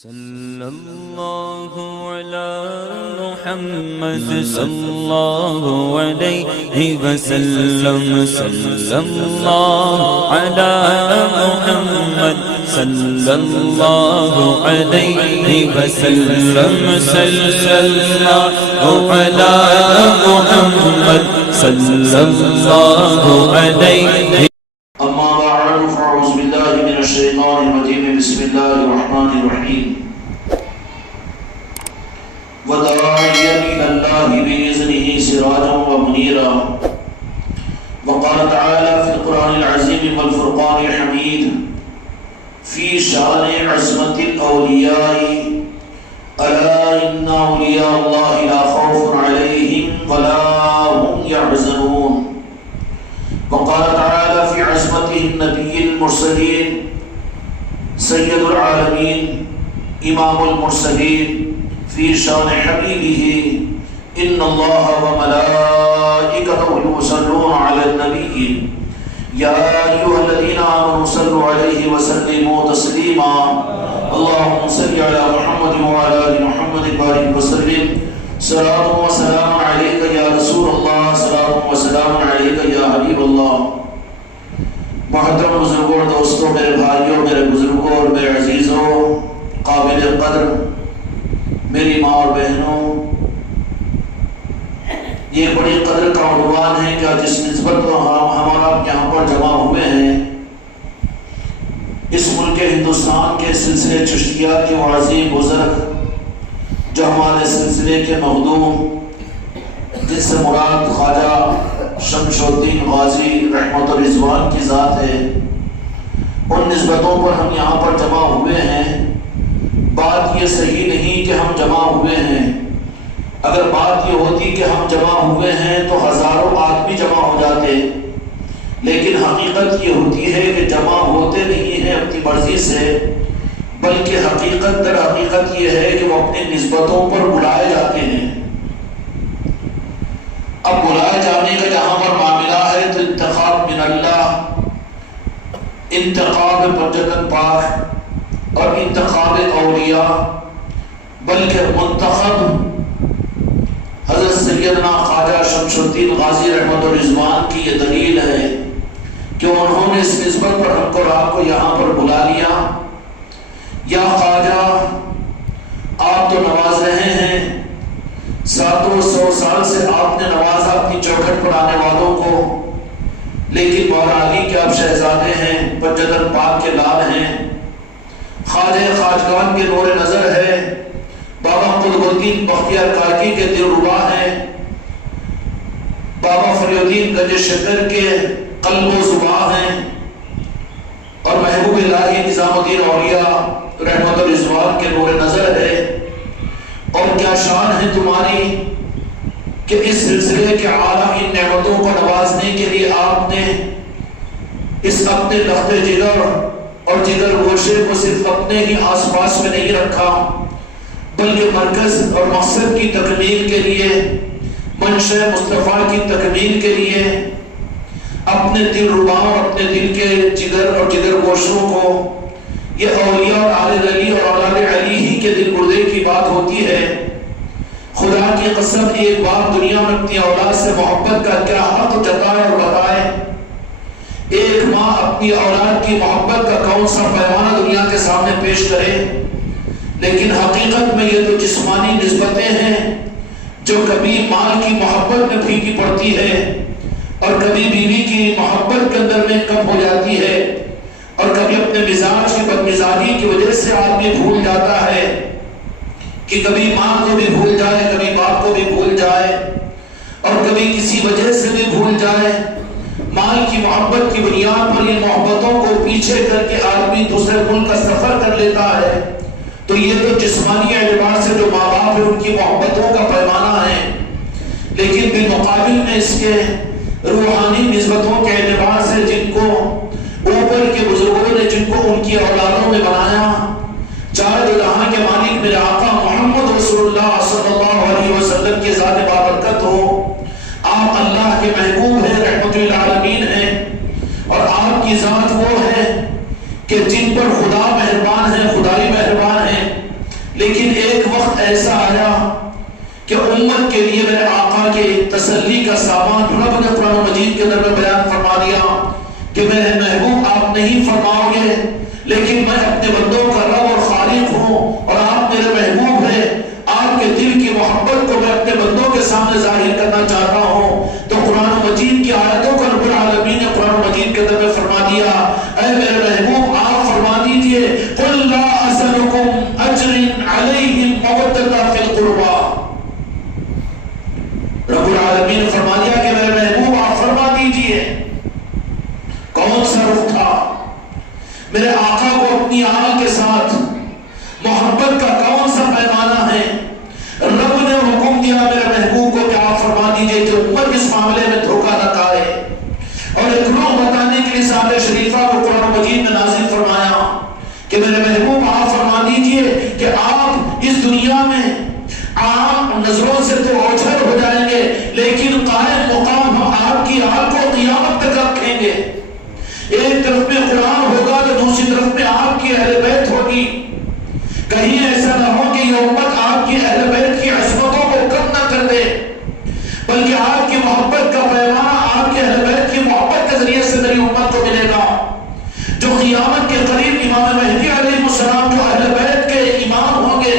صلی اللہ علی محمد صلی اللہ علیہ وسلم صلی اللہ علی محمد صلی اللہ علیہ وسلم صلی اللہ علی محمد صلی اللہ علیہ. أما بعد فأعوذ بالله من الشيطان الرجيم بسم الله الرحمن الرحيم وداعيا إلى الله بإذنه سراجا ومنيرا وقال تعالى في القرآن العظيم والفرقان الحميد في شأن عصمة الأولياء ألا إن أولياء الله لا خوف عليهم ولا هم يحزنون. وقال تعالى في عصمته النبي المرسلين سيد العالمين إمام المرسلين في شأن حبيبه إن الله وملائكته يصلون على النبي يا أيها الذين آمنوا صلوا عليه وسلموا تسليما. اللهم صل على محمد وعلى آل محمد وبارك وسلم. صلاة وسلام عليك يا رسول الله صلاة وسلام عليك يا حبيب اللہ. محترم بزرگوں، دوستوں، میرے بھائیوں، میرے بزرگوں اور میرے عزیزوں، قابل قدر میری ماں اور بہنوں، یہ بڑی قدر کا عنوان ہے کہ جس نسبت کو ہمارا یہاں پر جمع ہوئے ہیں اس ملک ہندوستان کے سلسلے چشتیہ کے عظیم بزرگ جو ہمارے سلسلے کے مخدوم جس سے مراد خواجہ شمس الدین غازی رحمت الرضوان کی ذات ہے، ان نسبتوں پر ہم یہاں پر جمع ہوئے ہیں. بات یہ صحیح نہیں کہ ہم جمع ہوئے ہیں. اگر بات یہ ہوتی کہ ہم جمع ہوئے ہیں تو ہزاروں آدمی جمع ہو جاتے، لیکن حقیقت یہ ہوتی ہے کہ جمع ہوتے نہیں ہیں اپنی مرضی سے، بلکہ حقیقت در حقیقت یہ ہے کہ وہ اپنی نسبتوں پر بلائے جاتے ہیں. اب بلائے جانے کا جہاں پر معاملہ ہے تو انتخاب من اللہ، انتخاب پنجتن پاک اور انتخاب اولیاء، بلکہ منتخب حضرت سیدنا خواجہ شمس الدین غازی رحمت الرضوان کی یہ دلیل ہے کہ انہوں نے اس نسبت پر ہم کو آپ کو یہاں پر بلا لیا. یا خواجہ آپ تو نواز رہے ہیں، 700 سال سے آپ نے نوازا اپنی چوکھٹ پر آنے والوں کو، لیکن مولا علی کے آپ شہزادے ہیں، پنجتن پاک کے لال ہیں، خواجہ خواجگان کے نور نظر ہے، بابا قطب الدین بختیار کاکی کے دل ربا ہیں، بابا فریع الدین گنج شکر کے قلب و زباں ہیں، اور محبوب الہی نظام الدین اولیاء رحمت الرضوان کے نور نظر ہے. اور کیا شان ہے تمہاری کہ اس سلسلے کے اعلیٰ ان نعمتوں کو نوازنے کے لیے آپ نے اس اپنے لخت جگر اور جگر گوشے کو صرف اپنے ہی آس پاس میں نہیں رکھا، بلکہ مرکز اور مقصد کی تکمیل کے لیے، منشأ مصطفیٰ کی تکمیل کے لیے اپنے دل رباں اور اپنے دل کے جگر اور جگر گوشوں کو، یہ اولیاء اور آل علی اور اولاد علی ہی کے دل گردے کی بات ہوتی ہے. خدا کی قسم ایک باپ دنیا میں اپنی اولاد سے محبت کا کیا حق جتائے اور بتائے، ایک ماں اپنی اولاد کی محبت کا کون سا پیمانہ دنیا کے سامنے پیش کرے. لیکن حقیقت میں یہ تو جسمانی نسبتیں ہیں جو کبھی مال کی محبت میں پھیکی پڑتی ہے اور کبھی بیوی کی محبت کے اندر میں کم ہو جاتی ہے، اور کبھی اپنے مزاج کی بدمزاجی کی وجہ سے آدمی بھول جاتا ہے کہ کبھی ماں کو بھی بھول جائے، کبھی باپ کو بھی بھول جائے، اور کبھی کسی وجہ سے بھی بھول جائے. مال کی محبت کی بنیاد پر ان محبتوں کو پیچھے کر کے آدمی دوسرے ملک کا سفر کر لیتا ہے. تو یہ تو جسمانی اعتبار سے جو ماں باپ ہیں ان کی محبتوں کا پیمانہ ہے، لیکن بالمقابل میں اس کے روحانی نسبتوں کے اعتبار سے جن کو اوپر کے بزرگوں نے جن کو ان کی اولادوں میں بنایا، چار جہاں کے مالک میرے آقا محمد رسول اللہ صلی اللہ علیہ وسلم کے ذات بابرکت ہو. آپ اللہ کے محبوب ہیں، رحمت للعالمین ہیں، اور آپ کی ذات وہ ہے کہ جن پر خدا مہربان ہے، خدائی مہربان ہے. لیکن ایک وقت ایسا آیا کہ امت کے لیے میرے آقا کے تسلی کا سامان رب نے قرآن مجید کے اندر میں بیان فرما دیا کہ میرے محبوب آپ نہیں فرماؤ گے، لیکن میں اپنے بندوں کا رب اور خالق ہوں اور آپ میرے محبوب ہیں، آپ کے دل کی محبت کو میں اپنے بندوں کے سامنے ظاہر کرنا چاہتا ہوں۔ تو قرآن مجید کی آیتوں کو رب العالمین نے قرآن مجید کے اندر میں فرما دیا، اے میرے محبوب آپ فرما دیجئے قل لا اسألکم اجر علیہ مودۃ فی القربى۔ رب العالمین نے فرما دیا کہ میرے محبوب آپ فرما دیجئے کون سا رخ تھا میرے آقا کو اپنی آل کے ساتھ محبت کا کون سا پیمانہ ہے؟ رب نے حکم دیا میرے محبوب کو کہ آپ فرما دیجئے کہ امت اس معاملے میں دھوکہ نہ کھائے، اور ایک روح بتانے کے لیے صحابہ شریفہ کو قرآن مجید میں نازل فرمایا کہ میرے محبوب آپ فرما دیجئے کہ آپ اس دنیا میں عام نظروں سے تو اوجھل ہو جائیں گے، لیکن قائم مقام ہم آپ کی آل کو قیامت تک رکھیں گے۔ ایک طرف میں قرآن ہوگا تو دوسری طرف میں آپ کی اہل بیت ہوگی، کہیں ایسا نہ ہو کہ یہ امت آپ کی اہل بیت کی عظمتوں کو کم نہ کر دے، بلکہ آپ کی محبت کا پیمانہ آپ کے اہل بیت کی محبت کے ذریعے سے میری امت کو ملے گا۔ جو قیامت کے قریب امام مہدی علیہ السلام جو اہل بیت کے امام ہوں گے،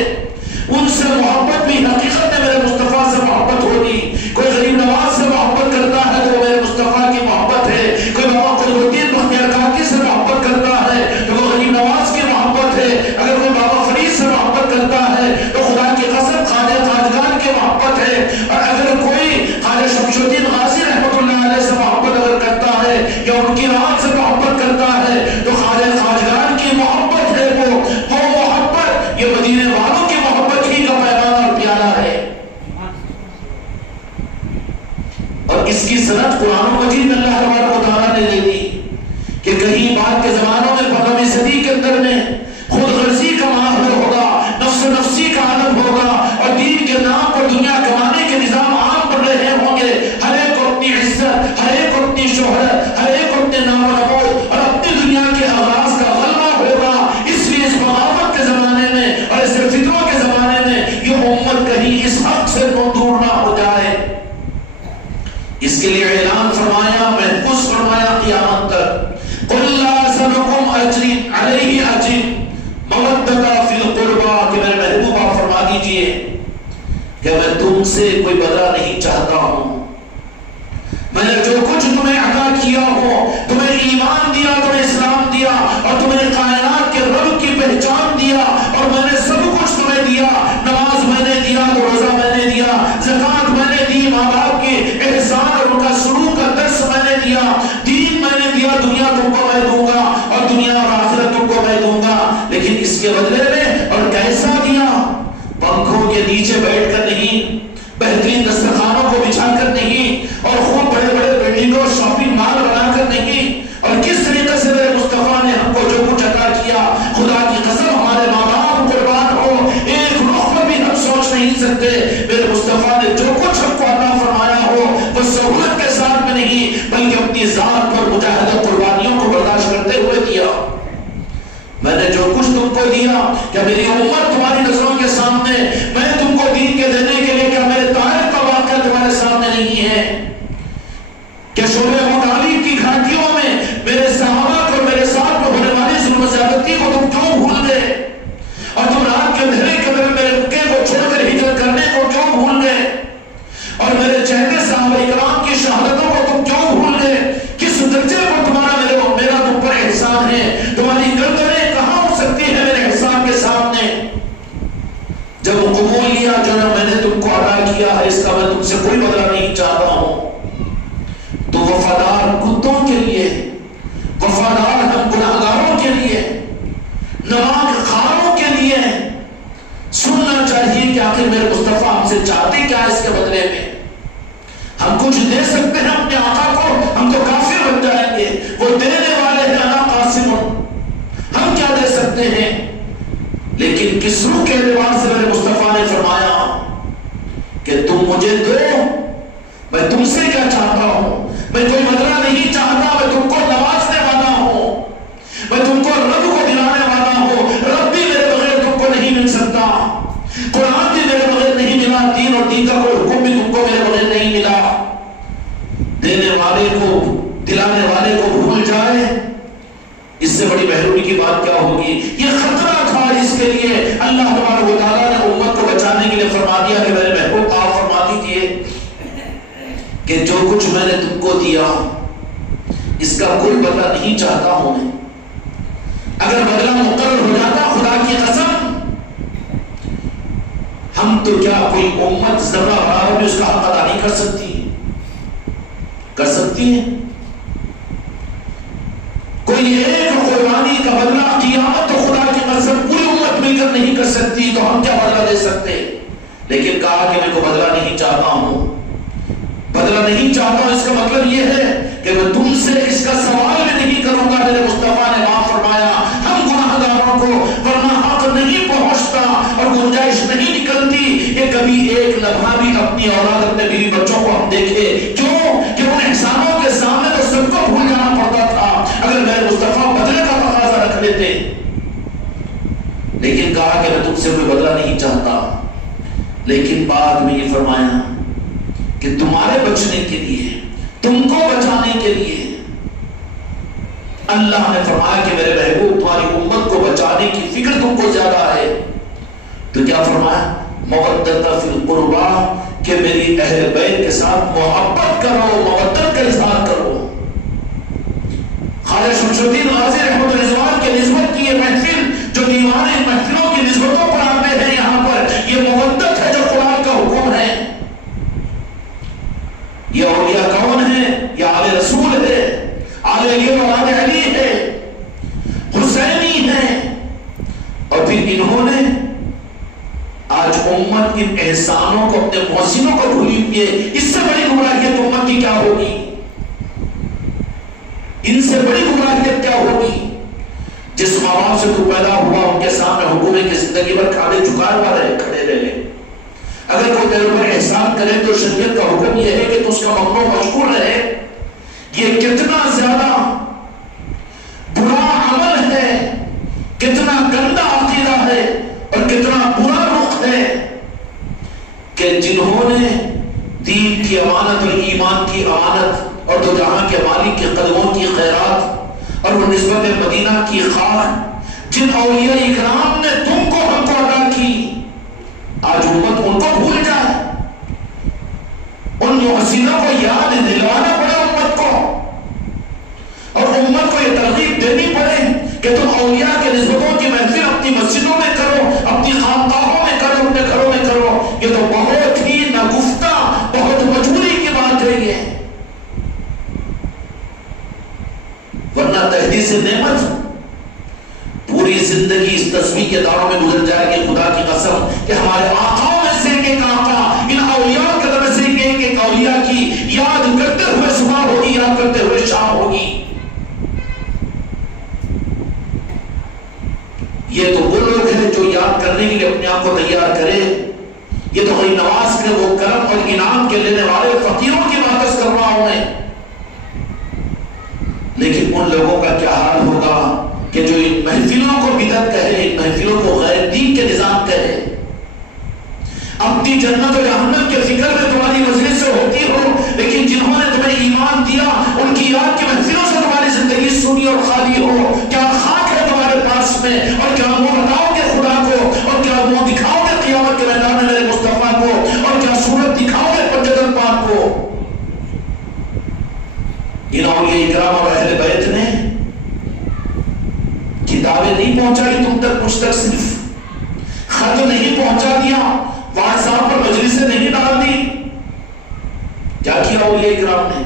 ان سے محبت بھی حقیقت میں میرے مصطفیٰ سے محبت ہوگی۔ کوئی غریب نواز سے محبت کرتا ہے تو میرے مصطفیٰ کی محبت ہے، کوئی بابا قطب الدین بختیار کاکی سے محبت کرتا ہے تو وہ غریب نواز کی محبت ہے، اگر کوئی بابا فرید سے محبت کرتا ہے تو خدا کی قسم خواجہ خواجگان کی محبت ہے، اور اگر کوئی خواجہ شمس الدین غازی رحمۃ اللہ علیہ سے محبت اگر کرتا ہے یا ان کی رات سے محبت کرتا ہے تو خواجہ خواجگان کی محبت ہے، وہ محبت یہ مدینے والوں کی محبت ہی کا پیغام اور پیارا ہے۔ اور اس کی سند قرآن مجید میں اللہ تبارک و تعالیٰ نے دے دی کہ کہیں بعد کے زمانوں میں 15ویں صدی کے اندر میں خود غرضی کا ماحول ہوگا، نفس نفسی کا عالم ہوگا، اور دین کے نام پر دنیا کمانے کے نظام عام بن رہے ہوں گے، ہر ایک کو اپنی عزت، ہر ایک کو اپنی شہرت، ہر ایک کو اپنے نام و نمود اور اپنی دنیا کے آغاز کا غلبہ ہوگا۔ اس لیے اس بغاوت کے زمانے میں اور اس فتنوں کے زمانے میں یہ امت کہیں اس حق سے دور نہ ہو جائے، اس کے لیے اعلان فرمایا، محفوظ فرمایا قیامت تک، قل لا اسألکم اجر علیہ اجر مودۃ فی القربى، کہ میرے محبوب آپ فرما دیجئے کہ میں تم سے کوئی بدلہ نہیں چاہتا ہوں، میں نے جو کچھ تمہیں عطا کیا ہو، تمہیں ایمان دیا، تمہیں اسلام دیا، اور تمہیں کائنات کے رب کی پہچان دیا، اور میں نے سب کچھ تمہیں دیا، نماز میں نے دیا تو روزہ میں نے دیا، زکوٰۃ میں نے دی، ماں باپ کے احسان اور ان کا سلوک کا درس میں نے دیا، دین میں نے دیا، دنیا تم کو میں دوں گا اور دنیا اور آخرت تم کو میں دوں گا، لیکن اس کے بدلے میں اور کیسا دیا؟ پنکھوں کے نیچے بیٹھ کر نہیں، بہترین دسترخوانوں کو بچھا کر نہیں، اور خوب بڑے بڑے بلڈنگوں شاپنگ مال بنا کر نہیں، اور کس طریقے سے میرے مصطفیٰ نے ہم کو جو کچھ عطا کیا، خدا کی قسم ہمارے ماں باپ قربان ہو، ایک رخ پر بھی ہم سوچ نہیں سکتے، میرے مصطفیٰ نے جو کچھ ہم کو عطا فرمایا ہو وہ سہولت کے ساتھ میں نہیں بلکہ اپنی ذات پر مجاہدہ قربانیوں کو برداشت کرتے ہوئے دیا۔ میں نے جو کچھ تم کو دیا، کیا میری امت تمہاری نظروں کے سامنے، میں تم کو دین کے دینے کے لیے کیا میرے طائف کا واقعہ تمہارے سامنے نہیں ہے؟ کہ شعبہ ابو طالب کی گھاٹیوں میں میرے صحابہ کو میرے ساتھ میں ہونے والی ظلم و زیادتی کو تم کیوں بھول گئے؟ اور تم رات کے اندھیرے کے اندر میرے مکے کو چھوڑ کر ہجرت کرنے کو کیوں بھول گئے؟ اور میرے چہرے صحابہ کرام کی شہادتوں کو تم کیوں بھول گئے؟ کس درجے پر تمہارا میرا تم پر احسان ہے؟ تمہاری گردنیں کہاں ہو سکتی ہے میرے احسان کے سامنے؟ جب وہ قبول لیا جو میں نے تم کو عطا کیا ہے، اس کا میں تم سے کوئی بدلہ نہیں چاہتا ہوں، تو وفادار کتوں کے لیے، وفادار ہم گناہگاروں کے لیے، نماز خاروں کے لیے سننا چاہیے کہ آخر میرے مصطفیٰ ہم سے چاہتے کیا اس کے بدلے میں؟ ہم کچھ دے سکتے ہیں اپنے آقا کو، ہم تو کافر بن جائیں گے، وہ دینے والے ہیں انا قاسم، ہم کیا دے سکتے ہیں؟ لیکن کس روح کے اعتبار سے میرے مصطفیٰ نے فرمایا کہ تم مجھے دو، میں تم سے کیا چاہتا ہوں؟ میں کوئی بدلہ نہیں چاہتا، میں تم کو نوازنے والا ہوں، میں تم کو رب کو دلانے والا ہوں، رب بھی میرے بغیر تم کو نہیں مل سکتا۔ قرآن بھی میرے بغیر نہیں ملا، دین اور دین کا کوئی حکم بھی تم کو میرے بغیر نہیں ملا۔ دینے والے کو، دلانے والے کو بھول جائے، اس سے بڑی محرومی کی بات کیا ہوگی؟ یہ خطرہ تھا اس کے لیے اللہ تبارک و تعالیٰ نے امت کو بچانے کے لیے فرما دیا کہ میرے محبوب آپ فرما دیجیے کہ جو کچھ میں نے تم کو دیا اس کا کوئی بدلہ نہیں چاہتا ہوں میں۔ اگر بدلہ مقرر ہو جاتا خدا کی قسم ہم تو کیا کوئی امت ذرہ برابر بھی اس کا حق ادا نہیں کر سکتی؟ کر سکتی ہے؟ کوئی ایک قربانی کا بدلہ قیامت تو خدا کی قسم پوری امت مل کر نہیں کر سکتی، تو ہم کیا بدلہ دے سکتے؟ لیکن کہا کہ میں کو بدلہ نہیں چاہتا ہوں، بدلہ نہیں چاہتا ہوں، اس کا مطلب یہ ہے کہ میں تم سے اس کا سوال بھی نہیں کروں گا۔ میرے مصطفیٰ نے معاف فرمایا ہم گناہ گاروں کو، ورنہ حق نہیں پہنچتا اور گنجائش نہیں نکلتی کہ کبھی ایک لمحہ بھی اپنی اولاد، اپنے بیوی بچوں کو ہم دیکھے۔ کیوں کہ ان احسانوں کے سامنے تو سب کو بھول جانا پڑتا تھا اگر میرے مصطفیٰ بدلے کا تقاضا رکھ لیتے۔ لیکن کہا کہ میں تم سے کوئی بدلہ نہیں چاہتا، لیکن بعد میں یہ فرمایا کہ تمہارے بچنے کے لیے، تم کو بچانے کے لیے اللہ نے فرمایا کہ میرے محبوب تمہاری امت کو بچانے کی فکر تم کو زیادہ ہے، تو کیا فرمایا؟ مودۃ فی القربا، کہ میری اہل بیت کے ساتھ محبت کرو، مودت کا اظہار کرو۔ خواجہ شمس الدین غازی رحمۃ الرضوان کی نسبت کی یہ محفل جو دیوانے محفلوں کی نسبتوں پر آتے ہیں، یہاں پر یہ مودت ہے جو قرآن کا حکم ہے۔ یہ اولیاء کون ہے؟ یہ آل رسول ہے، آل علی اور آل علی ہے، حسینی ہے۔ اور پھر انہوں نے آج امت ان احسانوں کو، اپنے محسنوں کو بھولی ہوئی ہے۔ اس سے بڑی گمراہیت امت کی کیا ہوگی؟ ان سے بڑی گمراہیت کیا ہوگی؟ جس ماں باپ سے تو پیدا ہوا ان کے سامنے حکومت کی زندگی بھر کھڑے جھکائے ہوا رہے، کھڑے رہے۔ اگر کوئی تیرے اوپر احسان کرے تو شریعت کا حکم یہ ہے کہ تو اس کا ممنوع مشکور رہے۔ یہ کتنا زیادہ برا عمل ہے، کتنا گندا عقیدہ ہے اور کتنا برا رخ ہے کہ جنہوں نے دین کی امانت اور ایمان کی امانت اور دو جہاں کے مالک کے قدموں کی خیرات اور وہ نسبت مدینہ کی خاک، جن اولیاء اکرام نے تم کو ہم کو عطا کی، آج امت ان کو بھول جائے۔ ان محسنوں کو یاد دلوانا پڑے امت کو، اور امت کو یہ ترغیب دینی پڑے کہ تم اولیاء کے نسبتوں کی محفل اپنی مسجدوں میں کرو، اپنی خانقاہوں میں کرو، اپنے گھروں میں کرو۔ یہ تو بہت ہی ناگفتہ، بہت مجبوری کی بات ہے یہ، ورنہ تحدیث نعمت پوری زندگی اس تصویر کے داروں میں گزر جائے گی۔ خدا کی قسم کہ ہمارے آقاؤں میں سے ایک آقا ان اولیاء کے طرف سے ایک اولیاء کی یاد کرتے ہوئے صبح ہوگی، یاد کرتے ہوئے شام ہوگی۔ یہ تو وہ لوگ ہیں جو یاد کرنے کے لیے اپنے آپ کو تیار کرے۔ یہ تو غریب نواز کے وہ کرم اور انعام کے لینے والے فقیروں کی بات کر رہا ہوں میں، لیکن ان لوگوں کا کیا حال ہوگا کہ جو ان محفلوں کو بدعت کہے، ان محفلوں کو غیر دین کے نظام کہے۔ اپنی جنت و جہنم کے فکر میں تمہاری مجلس سے ہوتی ہو، لیکن جنہوں نے تمہیں ایمان دیا ان کی یاد کی محفلوں سے تمہاری زندگی سونی اور خالی ہو، کیا خاک ہے تمہارے پاس میں؟ اور کیا منہ بتاؤ گے خدا کو، اور کیا منہ دکھاؤ گے قیامت کے میدان میں میرے مصطفیٰ کو، اور کیا صورت دکھاؤ گے پنجتن پاک کو؟ ان اولیاء اکرام اور اہل بیت نے کتابیں نہیں پہنچائی تم تک، مجھ تک صرف خط نہیں پہنچا دیا، واٹس ایپ پر مجلسیں نہیں ڈال دی۔ کیا کیا اولیاء اکرام نے؟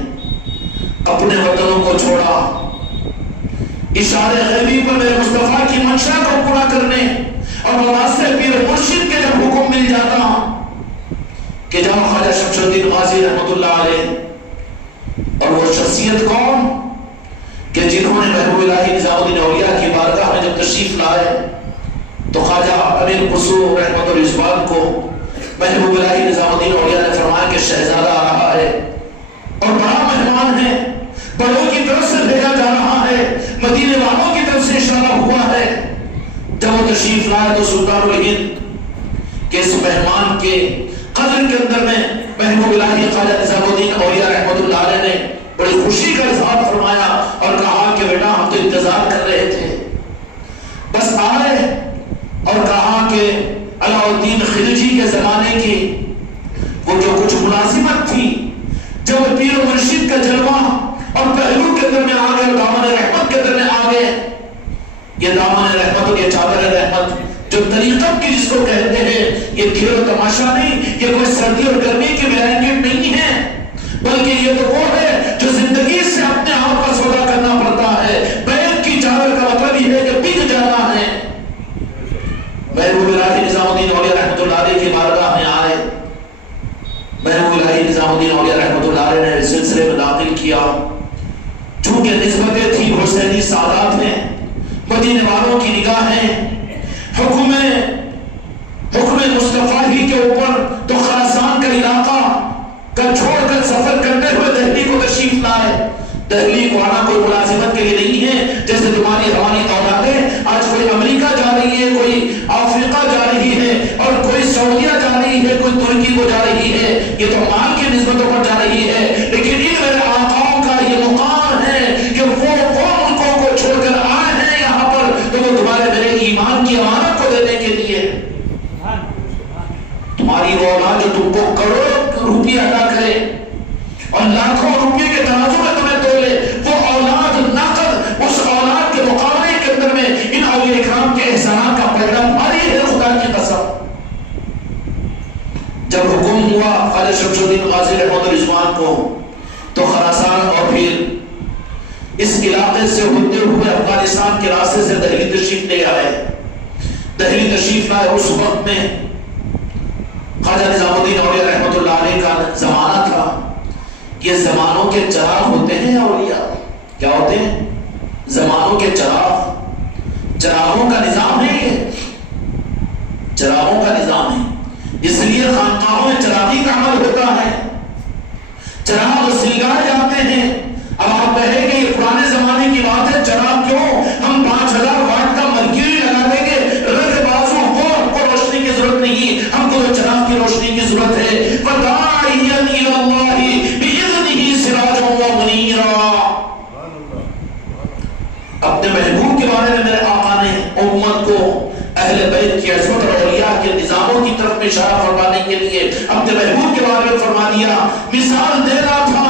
اپنے وطنوں کو چھوڑا، اشارے غیبی پر میرے مصطفیٰ کی منشا کو پورا کرنے، اور واسطے پیر مرشد کے جب حکم مل جاتا کہ جاؤ خواجہ شمس الدین غازی رحمۃ اللہ علیہ، اور وہ شخصیت کون کہ جنہوں نے محبوب الہی نظام الدین اولیاء کی بارگاہ میں جب تشریف لائے تو خواجہ امیر خسرو رحمۃ الرضوان کو محبوب الہی نظام الدین اولیاء نے فرمایا کہ شہزادہ آ رہا ہے اور بڑا مہمان ہے، بڑوں کی طرف سے بھیجا جا رہا ہے، مدینے والوں کی طرف سے اشارہ ہوا ہے۔ جب وہ تشریف لائے تو سلطان الہند کہ اس مہمان کے قدر کے اندر میں محبوب الہی خواجہ نظام الدین اولیاء رحمۃ اللہ علیہ نے بڑی خوشی کا اظہار فرمایا اور کہا کہ بیٹا ہم تو انتظار کر رہے تھے، بس آئے، اور کہا کہ علاء الدین خلجی کے زمانے کی وہ جو کچھ ملازمت تھی، جب پیر و مرشد کا جلوہ اور پہلو کے اندر میں آ گئے، دامن رحمت کے اندر میں آ گئے، یہ دامن رحمت اور یہ چادر رحمت جو طریقت کی جس کو کہتے ہیں، یہ کھیل و تماشا نہیں، یہ کوئی سردی اور گرمی کی بلینکٹ نہیں ہے، بلکہ یہ تو وہ ہے جو زندگی سے اپنے آپ کا سودا کرنا پڑتا ہے۔ بیعت کی چادر کا مطلب یہ ہے کہ بک جانا ہے۔ محبوب الہی نظام الدین اولیاء رحمۃ اللہ علیہ کی بارگاہ میں آئے، محبوب الہی نظام الدین اولیاء رحمۃ اللہ علیہ نے سلسلے میں داخل کیا، چونکہ نسبتیں تھی حسینی سادات میں، مدینے والوں کی نگاہیں حکم مصطفیٰ ہی کے اوپر، تو خراسان کا علاقہ کا چھوڑ کر سفر کرتے ہوئے دہلی کو تشریف لائے۔ دہلی کو آنا کوئی ملازمت کے لیے نہیں ہے، جیسے تمہاری ہماری اولادیں آج کوئی امریکہ جا رہی ہے، کوئی افریقہ جا رہی ہے، اور کوئی سعودیہ جا رہی ہے، کوئی ترکی کو جا رہی ہے، یہ تو مال کی نسبتوں پر جا رہی ہے، لیکن ان میرے آقاؤں کا یہ مقام ہے کہ وہ ملکوں کو چھوڑ کر آئے ہیں یہاں پر، تو وہ تمہارے میرے ایمان کی امانت کو دینے کے لیے، تمہاری وہ اولاد جو تم کو کروڑوں روپیہ ادا کرے اور لاکھوں روپے کے ترازو میں تمہیں تولے، وہ اولاد نقد اس اولاد کے مقابلے کے اندر میں ان اولیاء اکرام کے احسانات کا پلڑا بھاری ہے، خدا کی قسم۔ جب حکم ہوا خواجہ شمس الدین غازی رحمۃ رضوان کو، تو خراسان اور پھر اس علاقے سے ہوتے ہوئے افغانستان کے راستے سے دہلی تشریف لے آئے۔ دہلی تشریف لائے، اس وقت میں خواجہ نظام الدین اولیاء رحمۃ اللہ علیہ کا زمانہ تھا۔ یہ زمانوں کے چراغ ہوتے ہیں اولیاء، کیا ہوتے ہیں؟ زمانوں کے چراغ، چراغوں کا نظام ہے، یہ چراغوں کا نظام ہے، اس لیے خانقاہوں میں چراغی کا عمل ہوتا ہے، چراغ سلگائے جاتے ہیں۔ اب آپ کہیں گے یہ پرانے زمانے کی بات ہے، چراغ کیوں؟ ہم 5000 واٹ کا مرکیوری لگا دیں گے، رنگ بازو کو روشنی کی ضرورت نہیں، ہم کو چراغ کی روشنی کی ضرورت ہے۔ فَدَاعِيًا إِلَى اللَّهِ بِإِذْنِهِ سِرَاجًا وَمُنِيرًا۔ اپنے محبوب کے بارے میں میرے آقا نے امت کو اہل بیت کی عظمت اور اولیاء کے نظاموں کی طرف میں اشارہ فرمانے کے لیے اپنے محبوب کے بارے میں فرما دیا۔ مثال دینا تھا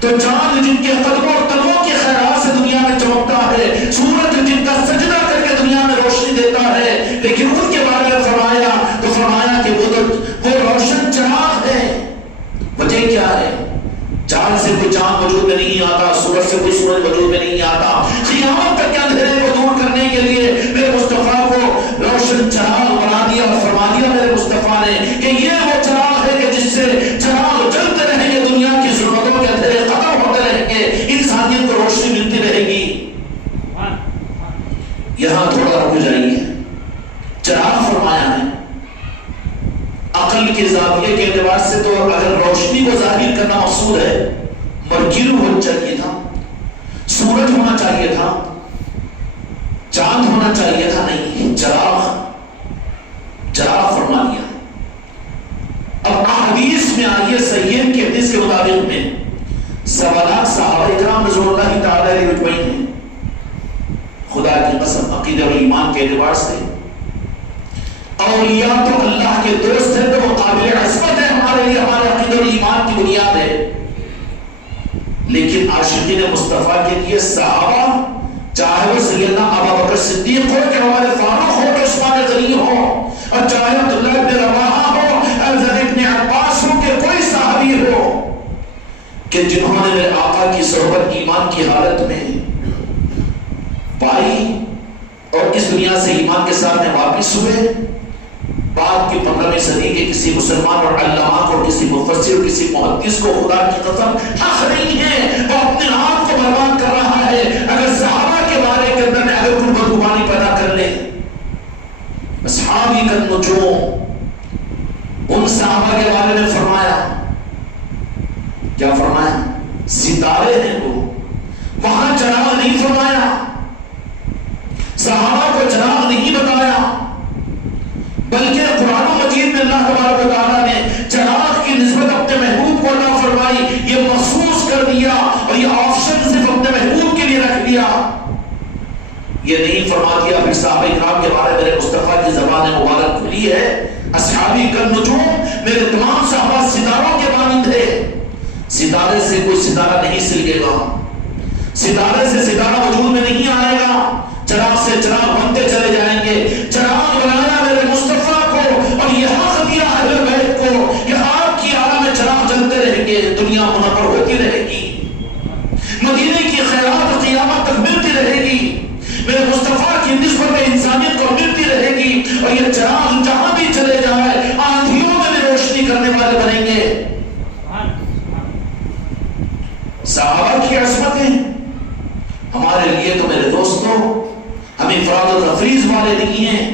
تو چاند جن کے قدموں اور تنوں کی خیرات سے دنیا میں چمکتا ہے، سورج جن کا سجدہ کر کے دنیا میں روشنی دیتا ہے، لیکن ان کے بارے میں فرمایا تو فرمایا کہ وہ روشن چراغ ہے۔ وجہ کیا ہے؟ چاند سے کوئی چاند وجود میں نہیں آتا، سورج سے کوئی سورج وجود میں نہیں آتا۔ قیامت تک کے اندھیرے کو دور کرنے کے لیے میرے مصطفیٰ کو روشن چراغ بنا دیا اور فرما دیا میرے مصطفیٰ نے کہ یہ وہ چراغ ہے کہ جس سے چراغ جلتے رہیں گے، دنیا کی ضرورتوں کے اندھیرے ختم ہوتے رہیں گے، انسانیت کو روشنی ملتی رہے گی۔ یہاں تھوڑا رک جائیے، چراغ فرمایا ہے عقل کے زاویے کے اعتبار سے، تو اگر روشنی کو ظاہر کرنا مقصود ہے، مرکیو ہونا چاہیے تھا، سورج ہونا چاہیے تھا، چاند ہونا چاہیے تھا، نہیں، چراغ فرما دیا۔ اب احادیث میں آئیے، صحیح کی حدیث کے مطابق میں 1.25 لاکھ صحابہ اکرام رضوان اللہ تعالی علیہ اجمعین ہیں۔ خدا کی قسم عقیدہ و ایمان کے اعتبار سے اولیاء تو اللہ کے دوست ہیں، تو وہ قابل عصمت ہے ہمارے لیے، ہمارے عقیدہ و ایمان کی بنیاد ہے۔ لیکن عاشقین مصطفیٰ کے لیے صحابہ، چاہے وہ سیدنا ابوبکر صدیق ہو کہ ہمارے فاروق ہو کہ عثمان غنی ہو، اور چاہے عبداللہ بن رواحہ ہو، حضرت ابن عباس ہو کہ کوئی صحابی ہو، کہ جنہوں نے میرے آقا کی صحبت ایمان کی حالت میں پائی اور اس دنیا سے ایمان کے ساتھ میں واپس ہوئے، بعد کی 15ویں صدی کے کسی مسلمان اور علامہ کو، کسی مفسر اور کسی محدث کو خدا کی قسم حق نہیں ہے، وہ اپنے آپ کو برباد کر رہا ہے اگر صحابہ کے بارے کے اندر میں اگر کوئی بدگمانی پیدا کر لے۔ اصحابی کا نجوم، ان صحابہ کے بارے میں فرمایا، کیا فرمایا؟ ستارے ہیں وہ، وہاں چراغ نہیں فرمایا، صحابہ کو چراغ نہیں بتایا، بلکہ قرآن اللہ تبارک و تعالیٰ نے چراغ کی نسبت اپنے محبوب کو عطا فرمائی، یہ مخصوص کر دیا اور یہ آپشن صرف اپنے محبوب کے لیے رکھ دیا. یہ نہیں فرما دیا پھر صحابہ کرام کے بارے میرے مصطفیٰ کی زبان مبارک کھلی ہے، اصحابی کالنجوم، میرے تمام صحابہ ستاروں کے مانند تھے. ستارے سے کوئی ستارہ نہیں سلگے گا، ستارے سے ستارہ وجود میں نہیں آئے گا، چراغ سے چراغ بنتے چلے جائیں گے. چراغ بنایا میرے مصطفیٰ کو اور یہ حق دیا اہل بیت کو، یہ آپ کی آرا میں چراغ جلتے رہیں گے، دنیا منور ہوتی رہے گی، مدینے کی خیرات قیامت تک ملتی رہے گی، میرے مصطفیٰ کی نسبت انسانیت کو ملتی رہے گی، اور یہ چراغ جہاں بھی چلے جائے آندھیوں میں بھی روشنی کرنے والے بنیں گے. صحابہ کی عصمتیں ہمارے لیے تو میرے دوستوں ہم افراد و تفریض والے نہیں ہیں،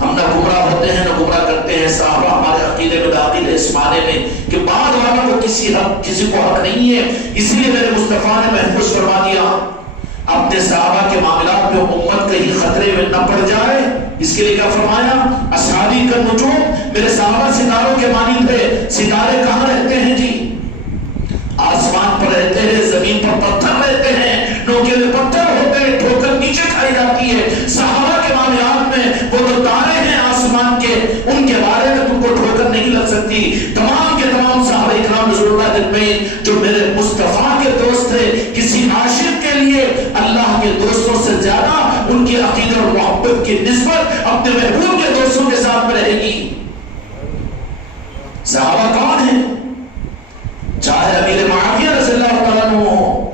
ہم نہ گمراہ ہوتے ہیں نہ گمراہ کرتے ہیں. صحابہ ہمارے عقیدے میں داخل ہے اس معنی میں کہ بعد والوں کو کسی کو حق نہیں ہے، اس لیے میرے مصطفیٰ نے محفوظ فرما دیا. اپنے صحابہ کے معاملات میں امت کہیں خطرے میں نہ پڑ جائے، اس کے لیے کیا فرمایا؟ اصحابی کالنجوم، میرے صحابہ ستاروں کے مانند تھے. ستارے کہاں رہتے ہیں جی؟ آسمان پر رہتے ہیں، زمین پر پتھر رہتے ہیں، نوکیلے پتھر ہوتے ہیں، ٹھوکر نیچے کھائی جاتی ہے. صحابہ کے معاملات میں وہ تو تارے ہیں آسمان کے، ان کے بارے میں تم کو ٹھوکر نہیں لگ سکتی. تمام کے تمام صحابہ اکرام رسول اللہ اجمعین جو میرے مصطفیٰ کے دوست تھے، کسی عاشق کے لیے اللہ کے دوستوں سے زیادہ ان کی عقیدت اور محبت کی نسبت اپنے محبوب کے دوستوں کے ساتھ میں رہے گی. صحابہ کون ہیں؟ چاہے امیر معاویہ رضی اللہ تعالیٰ عنہ ہو،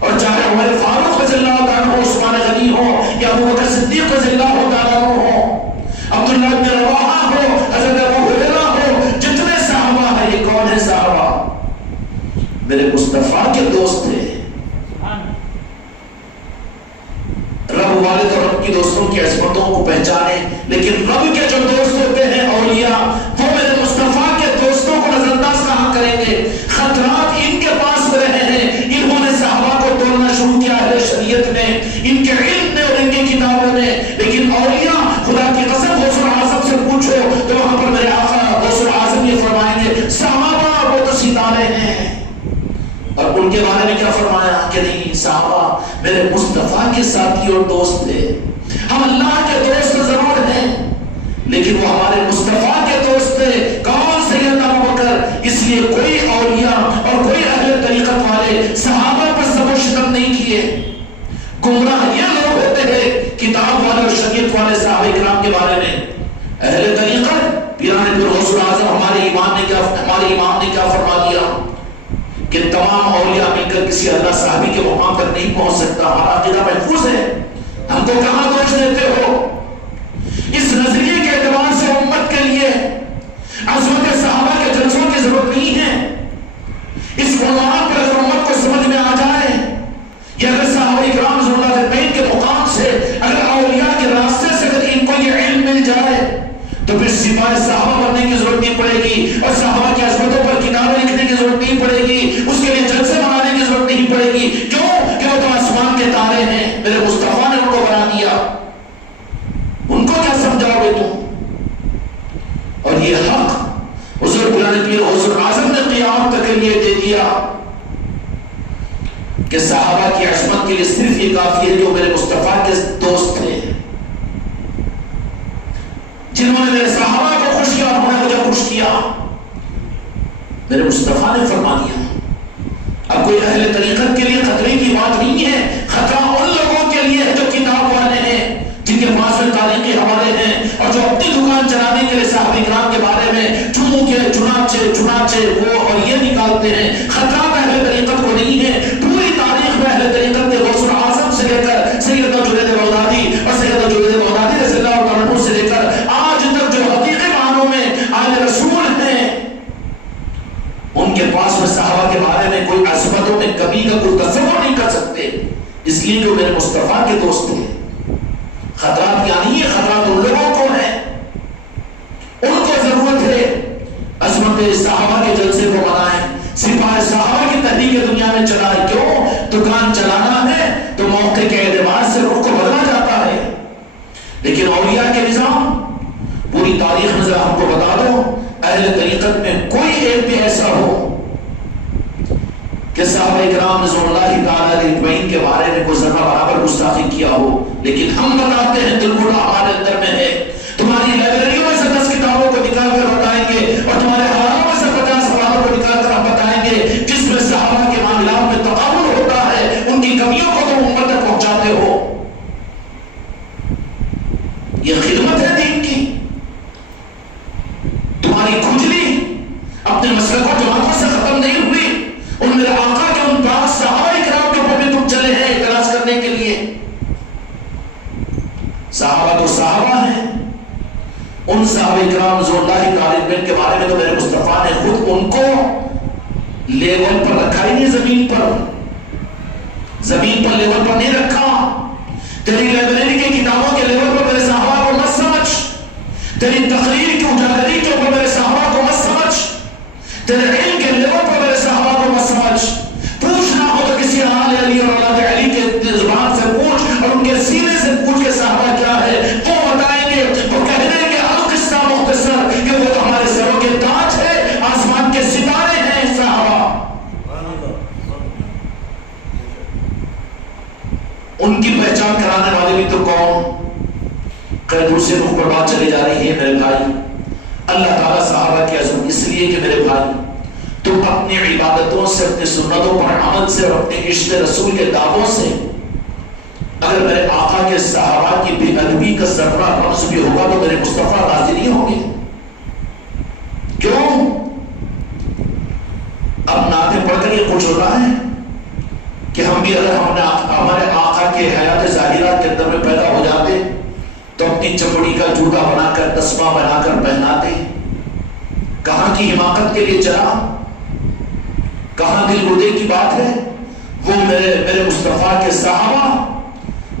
اور چاہے عمر فاروق رضی اللہ تعالیٰ عنہ، عثمان غنی ہو، یا ابو بکر صدیق رضی اللہ تعالیٰ عنہ ہو، عبداللہ بن رواحہ ہو، حضرت ابو ہریرہ ہو، جتنے صحابہ ہیں یہ کون ہیں؟ صحابہ میرے مصطفیٰ کے دوست تھے. رب والد اور رب کی دوستوں کی عصمتوں کو پہچانے، لیکن رب کے جو دوست ہوتے ہیں اولیاء، وہ میرے مصطفیٰ کے دوستوں کو نظر انداز کہاں کریں گے؟ خطرات ان کے پاس رہے ہیں، انہوں نے صحابہ کو توڑنا شروع کیا اہل شریعت نے، ان کے علم نے اور ان کی کتابوں نے. لیکن اولیاء خدا کی قسم غوث الاعظم سے پوچھو تو وہاں پر میرے آقا غوث الاعظم یہ فرمائیں گے صحابہ وہ تو ستارے ہیں. اور ان کے بارے میں کیا فرمایا کہ نہیں، صحابہ میرے مصطفیٰ کے ساتھی اور دوست تھے. ہم اللہ کے دوست ضرور ہیں لیکن وہ ہمارے مصطفیٰ کے دوست تھے. کون؟ سیدنا ابوبکر. اس لیے کوئی اولیاء اور کوئی اہل طریقت والے صحابہ پر سب و شتم نہیں کیے. گمراہ یہ لوگ ہوتے ہیں کتاب والے اور شریعت والے صحابہ کرام کے بارے میں. اہل طریقت پیران پیر غوث الاعظم ہمارے امام نے کیا فرما دیا کہ تمام اولیاء مل کر کسی اللہ صحابی کے مقام تک نہیں پہنچ سکتا. ہمارا عقیدہ محفوظ ہے. ہم کو کہاں دوش دیتے ہو؟ اس نظریے کے اعتبار سے امت کے لیے عظمت صحابہ کے جلسوں کی ضرورت نہیں ہے. اس عنوان پر اگر امت کو سمجھ میں آ جائے، یا اگر صحابہ کرام رضی اللہ اجمعین کے مقام سے، اگر اولیاء کے راستے سے اگر ان کو یہ علم مل جائے تو پھر سپاہ صحابہ بننے کی ضرورت نہیں پڑے گی، اور صحابہ کی عظمتوں پر کتابیں لکھنے کی ضرورت نہیں پڑے گی، اس کے لیے جلسے منانے کی ضرورت نہیں پڑے گی. کیوں؟ کہ وہ تو آسمان کے تارے ہیں، میرے مصطفیٰ نے ان کو بنا دیا. ان کو کیا سمجھاؤ گے تم؟ اور یہ حق حضور پیران پیر غوث الاعظم نے قیامت تک کے لیے دے دیا کہ صحابہ کی عصمت کے لیے صرف یہ کافی ہے جو میرے مصطفیٰ کے دوست تھے، جنہوں نے میرے صحابہ کو خوش کیا، انہوں نے مجھے خوش کیا. میرے مصطفیٰ نے فرما دیا. اب کوئی اہل طریقت کے لیے خطرے کی بات نہیں ہے. خطرہ ان لوگوں کے لیے ہے جو کتاب والے ہیں، جن کے پاس میں تاریخی حوالے ہیں، اور جو اپنی دکان چلانے کے لیے صحابہ کرام کے بارے میں چنانچہ وہ اور یہ نکالتے ہیں. خطرات اہل طریقت کو نہیں ہے. پوری تاریخ میں اہل طریقت نے غوث الاعظم سے لے کر سیدنا جنید بغدادی اور سیدنا جنید بغدادی رضی اللہ تعالیٰ عنہ سے لے کر آج تک جو حقیقی معنوں میں آل رسول ہیں، ان کے پاس میں صحابہ کے بارے میں کوئی عصمتوں میں کمی کا کوئی تصور نہیں کر سکتے، اس لیے جو میرے مصطفیٰ کے دوست ہیں. خطرات کیا نہیں ہے؟ خطرات ان لوگوں کو ہیں، ان کو ضرورت ہے عظمت صحابہ کے جلسے کو منائیں، سپاہ صحابہ کی تحریک دنیا میں چلائے. کیوں؟ دکان چلانا ہے تو موقع کے اعتبار سے رخ کو بدلا جاتا ہے، لیکن اولیاء کے نظام پوری تاریخ میں ذرا ہم کو بتا دو اہل طریقت میں کوئی ایک بھی ایسا ہو کہ صحابہ کرام رضوان اللہ تعالی علیہ اجمعین کے بارے میں کوئی ذرہ برابر گستاخی کیا ہو، لیکن ہم بتاتے ہیں دلگھوٹا ہمارے اندر میں ہے۔ تمہاری لائبریریوں میں سے 10 کتابوں کو نکال کر بتائیں گے اور تمہارے حوالوں میں سے 50 حوالوں کو نکال کر ہم بتائیں گے جس میں صحابہ کے معاملات میں تقابل ہوتا ہے، ان کی کمیوں کو تم امت تک پہنچاتے ہو۔ یہ خدمت ہے دین کی۔ تمہاری کھجلی اپنے مسلک و جماعتوں سے ختم نہیں ہوئی، ان میرے آقا کے ان پاک صحابہ کرام کے اوپر بھی تم چلے ہیں اعتراض کرنے کے لیے۔ صحابہ تو صحابہ ہیں، ان صحابہ کرام رضوان اللہ تعالی عنہم کے بارے میں تو میرے مصطفیٰ نے خود ان کو لیول پر رکھا ہی نہیں، زمین پر لیول پر نہیں رکھا۔ تیری لائبریری کی کتابوں کے لیول پر میرے صحابہ کو مت سمجھ، تیری تقریر کی اجاگری کے اوپر میرے صحابہ کو مت سمجھ، تیرے علم کے لیول پر میرے صحابہ کو مت سمجھ۔ پوچھنا ہو تو کسی آل علی اور اولاد علی کے زبان سے پوچھ اور ان کے سینے سے پوچھ کے صحابہ کیا ہے وہ بتائیں گے، وہ کہہ دیں گے القصہ مختصر کہ وہ تو ہمارے سروں کے تاج ہے، آسمان کے ستارے ہیں صحابہ۔ ان کی پہچان کرانے والے بھی تو کون؟ دوسرے رخ پر بات چلی جا رہی ہے میرے بھائی۔ اللہ تعالیٰ صحابہ کی عظمت اس لیے کہ میرے بھائی تم اپنی عبادتوں سے، اپنی سنتوں پر عمل سے اور اپنے عشق رسول کے دعووں سے اگر میرے آقا کے صحابہ کی بے ادبی کا ذرہ رمز بھی ہوگا تو میرے مصطفیٰ راضی نہیں ہوں گے۔ کیوں؟ اب نعتیں پڑھ کر یہ کچھ ہوتا ہے کہ ہم بھی اگر ہمارے آقا کے حیات ظاہرات کے اندر میں پیدا ہو جاتے تو اپنی چمڑی کا جوتا بنا کر تسبیح بنا کر پہناتے۔ کہاں کی حماقت کے لیے چلا، کہاں دل گردے کی بات ہے۔ وہ میرے مصطفیٰ کے صحابہ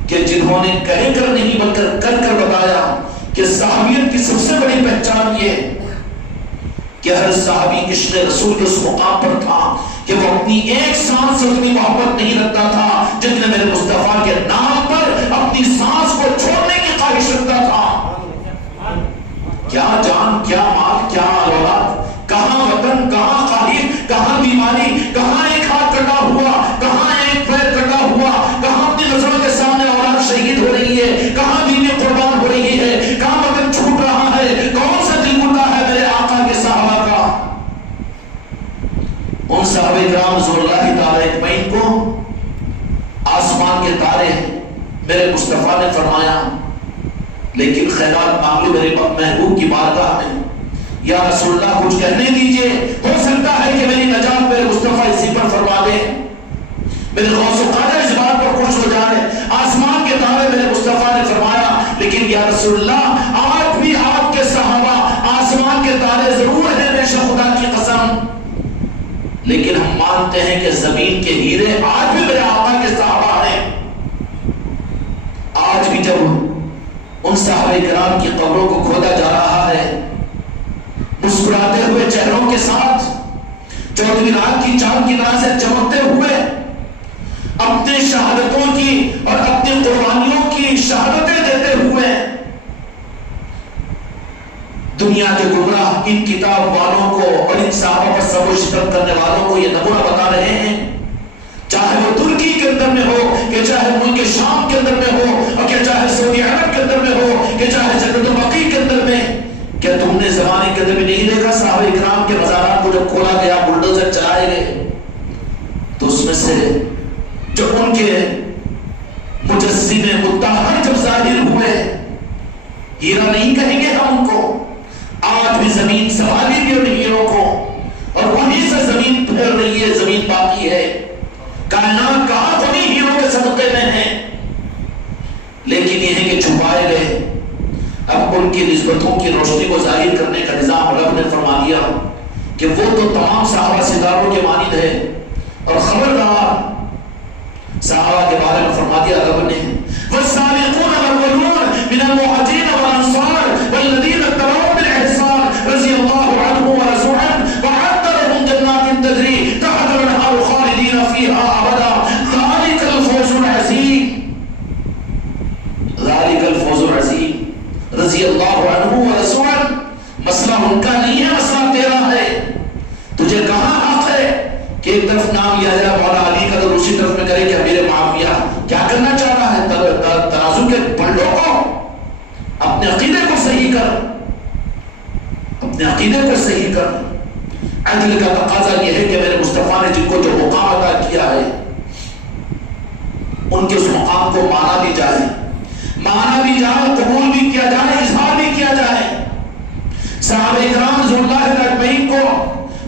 کہ جنہوں نے کہہ کر نہیں بلکہ کر کر بتایا کہ صحابیت کی سب سے بڑی پہچان یہ کہ ہر صحابی عشق رسول کے اس مقام پر تھا کہ وہ اپنی ایک سانس سے اتنی محبت نہیں رکھتا تھا جتنے میرے مصطفیٰ کے نام پر اپنی سانس کو چھوڑنے کی خواہش رکھتا تھا۔ کیا جان، کیا مال، کیا اولاد، کہاں وطن، کہاں خواہش، کہاں بیماری، کہاں ایک ہاتھ کٹا ہوا، کہاں ایک پیر کٹا ہوا، کہاں اپنی نظروں کے سامنے اولاد شہید ہو رہی ہے، کہاں بیوی قربان ہو رہی ہے، کہاں وطن چھوٹ رہا ہے، کون سا دل مردہ ہے میرے آقا کے صحابہ کا۔ ان صحابہ کرام رضوان اللہ تعالی اجمعین کو آسمان کے تارے میرے مصطفیٰ نے فرمایا، لیکن خیرات مانگ لو میرے محبوب کی بارگاہ میں، یا رسول اللہ کچھ کہنے دیجئے، ہو سکتا ہے کہ میری نجات میرے مصطفیٰ اسی پر فرما دے، میرے غوث و قادر اس بات پر خوش ہو جائے۔ آسمان کے تارے میرے مصطفیٰ نے فرمایا، لیکن یا رسول اللہ آج بھی آپ کے صحابہ آسمان کے تارے ضرور ہیں بے شک خدا کی قسم، لیکن ہم مانتے ہیں کہ زمین کے ہیرے آج بھی میرے آقا کے صحابہ ہیں۔ آج بھی جب ان صحابہ کرام کی قبروں کو کھودا جا رہا ہے، مسکراتے ہوئے چہروں کے ساتھ، چودھویں رات کی چاند کی طرح سے چمکتے ہوئے، اپنے شہادتوں کی اور اپنی قربانیوں کی شہادتیں دیتے ہوئے، دنیا کے گمراہ ان کتاب والوں کو اور ان صحابہ پر سب و شتم کرنے والوں کو یہ نمونہ بتا رہے ہیں، چاہے وہ ترکی کے اندر میں ہو، کہ چاہے ملک شام کے اندر میں ہو، اور کہ چاہے سعودی عرب کے اندر میں ہو، کہ چاہے جنت البقیع کے اندر میں۔ کیا تم نے زمانے کے اندر میں نہیں دیکھا صحابہ کرام کے مزارات کو جب کھولا گیا، بلڈوزر چلائے گئے، تو اس میں سے جو ان کے مجسمے مطہر جب ظاہر ہوئے، ہیرا نہیں کہیں گے ہم ان کو، آج بھی زمین سنبھالی بھی ان ہیروں کو، اور وہیں سے زمین پھیل رہی ہے، زمین باقی ہے، کائنات کہاں انہی ہیروں کے صدقے میں ہے، لیکن یہ ہے کہ چھپائے گئے۔ اب ان کی نسبتوں کی روشنی کو ظاہر کرنے کا نظام رب نے فرما دیا کہ وہ تو تمام صحابہ ستاروں کے مانند ہے، اور خبردار صحابہ کے بارے میں فرما دیا رب نے، والسابقون الاولون من المہاجرین والانصار والذین اتبعوهم بالاحسان رضی اللہ عنہم ورضوا عنہ وأعد لهم جنات تجری تحتها الانہار خالدین فیہا ابدا ذلک الفوز العظیم، ذلک الفوز العظیم، رضی اللہ عنہ ورضوا عنہ۔ مسئلہ ان کا نام لیا جائے مولا علی کا تو دوسری طرف میں کرے کہ امیر معاویہ کیا کرنا چاہ رہا ہے؟ ترازو کے پلڑوں کو اپنے عقیدے کو صحیح کر، اپنے عقیدے کو صحیح کر۔ عدل کا تقاضا یہ ہے کہ میرے مصطفیٰ نے جن کو جو مقام عطا کیا ہے ان کے اس مقام کو مانا بھی جائے، قبول بھی کیا جائے، اظہار بھی کیا جائے۔ صحابہ کرام رضی اللہ اجمعین کو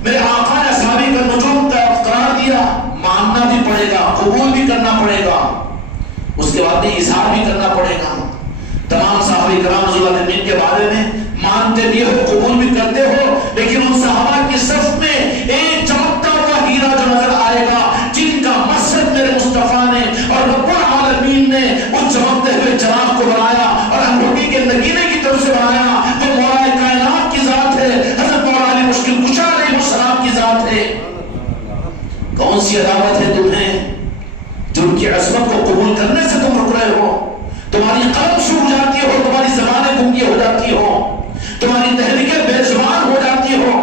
میرے آقا نے اصحابی کا نجوم قرار دیا، ماننا بھی پڑے گا، قبول بھی کرنا پڑے گا، اس کے بعد اظہار بھی کرنا پڑے گا۔ تمام صحابہ کرام رضی اللہ عنہم کے بارے میں مانتے بھی ہو، قبول بھی کرتے ہو، لیکن ان صحابہ کی صف میں ایک چمکتا ہوا ہیرا جو نظر آئے گا، جن کا مقصد میرے مصطفیٰ نے اور رب العالمین نے اس چمکتے ہوئے چراغ کو بنایا اور انگوٹھی کے نگینے کی طرف سے بنایا، وہ مولا کائنات کی ذات ہے، حضرت مولا علی مشکل کشا علیہ السلام کی ذات ہے۔ کون سی عداوت ہے تمہیں جو ان کی عظمت کو قبول کرنے سے تم رک رہے ہو؟ تمہاری قلم سوکھ جاتی ہو، تمہاری زبانیں گنگی ہو جاتی ہو، تمہاری تحریکیں بے زبان ہو جاتی ہو۔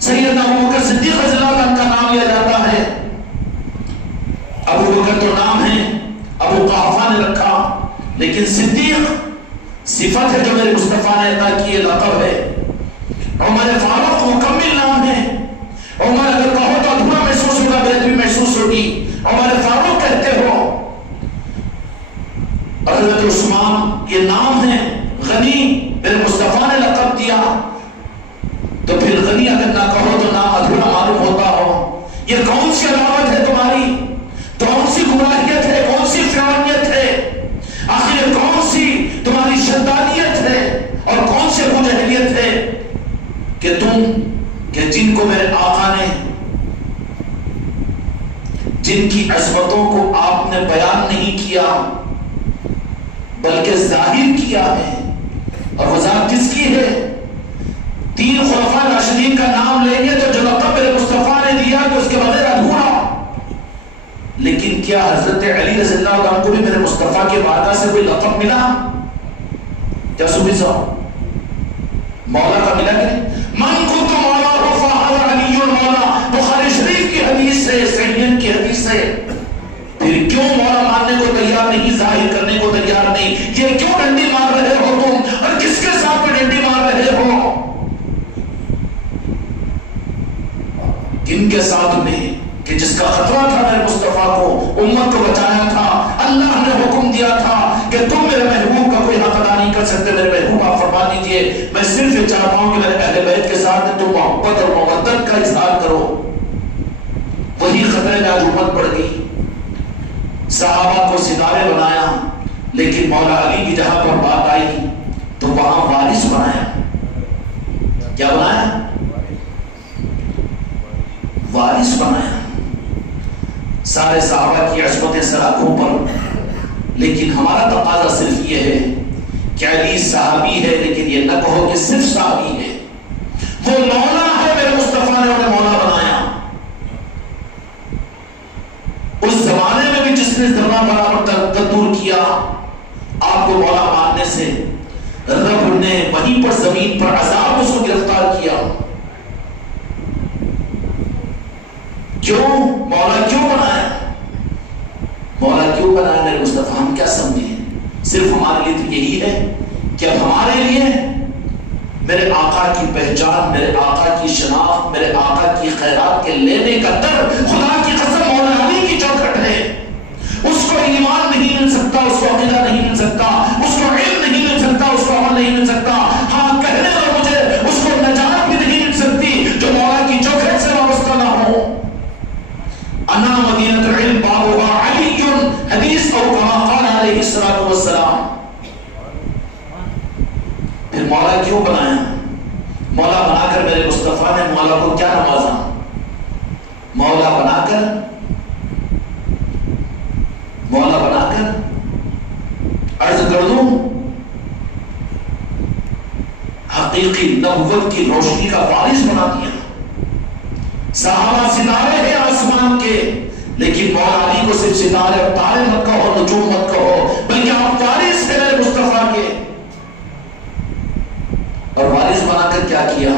سیدنا ابو بکر صدیق رضی اللہ عنہ کا نام لیا جاتا ہے، ابو بکر تو نام ہے ابو قحافہ نے رکھا، لیکن صدیق صفت ہے جو میرے مصطفیٰ نے عطا کی ہے، لقب ہے۔ عمر فاروق مکمل نام ہے، عمر اگر کہو تو ادھورا محسوس ہوگا، بے ادبی محسوس ہوگی، عمر فاروق کہتے ہو۔ حضرت عثمان یہ نام ہے، غنی میرے مصطفیٰ نے لقب دیا، تو پھر غنی اگر نہ کہو تو نام ادھورا معلوم ہوتا ہو۔ یہ کون سی عداوت ہے تمہاری؟ کون سی گمراہیت ہے؟ کون سی فرعونیت ہے؟ آخر کون سی تمہاری شدادیت ہے اور کون سی ابو جہلیت ہے کہ تم کہ جن کو میرے آقا نے، جن کی عظمتوں کو آپ نے بیان نہیں کیا بلکہ ظاہر کیا ہے، اور وہ ذات کس کی ہے؟ تین خلفاء راشدین کا نام لیں گے تو جو لقب میرے مصطفیٰ نے دیا تو اس کے بغیر ادھورا۔ لیکن کیا حضرت علی رضی اللہ عنہ کو بھی میرے مصطفیٰ کے وعدہ سے کوئی لقب ملا؟ کیا صوفی صاحب مولا کا ملا کہ نہیں؟ من کنت مولا فہذا علی مولا، بخاری شریف کی حدیث ہے، صحیحین کی حدیث ہے۔ پھر کیوں مولا ماننے کو تیار نہیں، ظاہر کرنے کو تیار نہیں؟ یہ کیوں ڈنڈی مار رہے ہو تم، اور کس کے ساتھ میں ڈنڈی مار رہے ہو؟ کن کے ساتھ میں کہ جس کا خطرہ تھا میرے مصطفیٰ کو، امت کو بچایا تھا، اللہ نے حکم دیا تھا کہ تم میرے محبوب کا کوئی حق ادا نہیں کر سکتے، میرے محبوب آپ فرما دیجئے میں صرف یہ چاہتا ہوں کہ میرے اہل بیت کے ساتھ تم محبت اور مودت کا اظہار کرو۔ وہی خطرے میں آج امت پڑ گئی، صحابہ کو ستارے بنایا، لیکن مولا علی کی جہاں پر بات آئی تو وہاں وارث بنایا۔ کیا بنایا؟ وارث بنایا۔ سارے صحابہ کی عظمتیں سراکوں پر، لیکن ہمارا تقاضا صرف یہ ہے کہ علی صحابی ہے، لیکن یہ نہ کہو کہ صرف صحابی ہے، وہ مولا ہے، میرے مصطفیٰ نے انہیں مولا بنایا۔ اس زمانے میں بھی جس نے ذرہ برابر تدبر کیا آپ کو مولا ماننے سے، رب نے وہیں پر زمین پر عذاب اس کو گرفتار کیا۔ کیوں مولا کیوں بنایا؟ مولا کیوں بنایا میرے مصطفیٰ؟ ہم کیا سمجھیں؟ صرف ہمارے لیے تو یہی ہے کہ اب ہمارے لیے میرے آقا کی پہچان، میرے آقا کی شناخت، میرے آقا کی خیرات کے لینے کا در، خدا کی قسم مولا علی کی چوکھٹ ہے۔ اس کو ایمان نہیں مل سکتا، اس کو عقیدہ نہیں مل سکتا، اس کو علم نہیں مل سکتا، اس کو عمل نہیں مل سکتا۔ ہاں کہنے اور مجھے اس کو نجات بھی نہیں مل سکتی جو مولا کی چوکھٹ سے وابستہ نہ ہو۔ انا مدینۃ العلم بابها علی، حدیث اور کما قال علیہ الصلوۃ والسلام۔ پھر مولا کیوں بنایا؟ مولا بنا کر میرے مصطفیٰ نے مولا کو کیا نوازا؟ مولا بنا کر عرض کر دوں حقیقی نبوت کی روشنی کا وارث بنا دیا۔ صحابہ ستارے ہیں آسمان کے، لیکن مولا علی کو صرف ستارے اور تارے مت کہو، نجوم مت کہو، بلکہ آپ وارث ہیں میرے مصطفیٰ کے۔ اور وارث بنا کر کیا کیا؟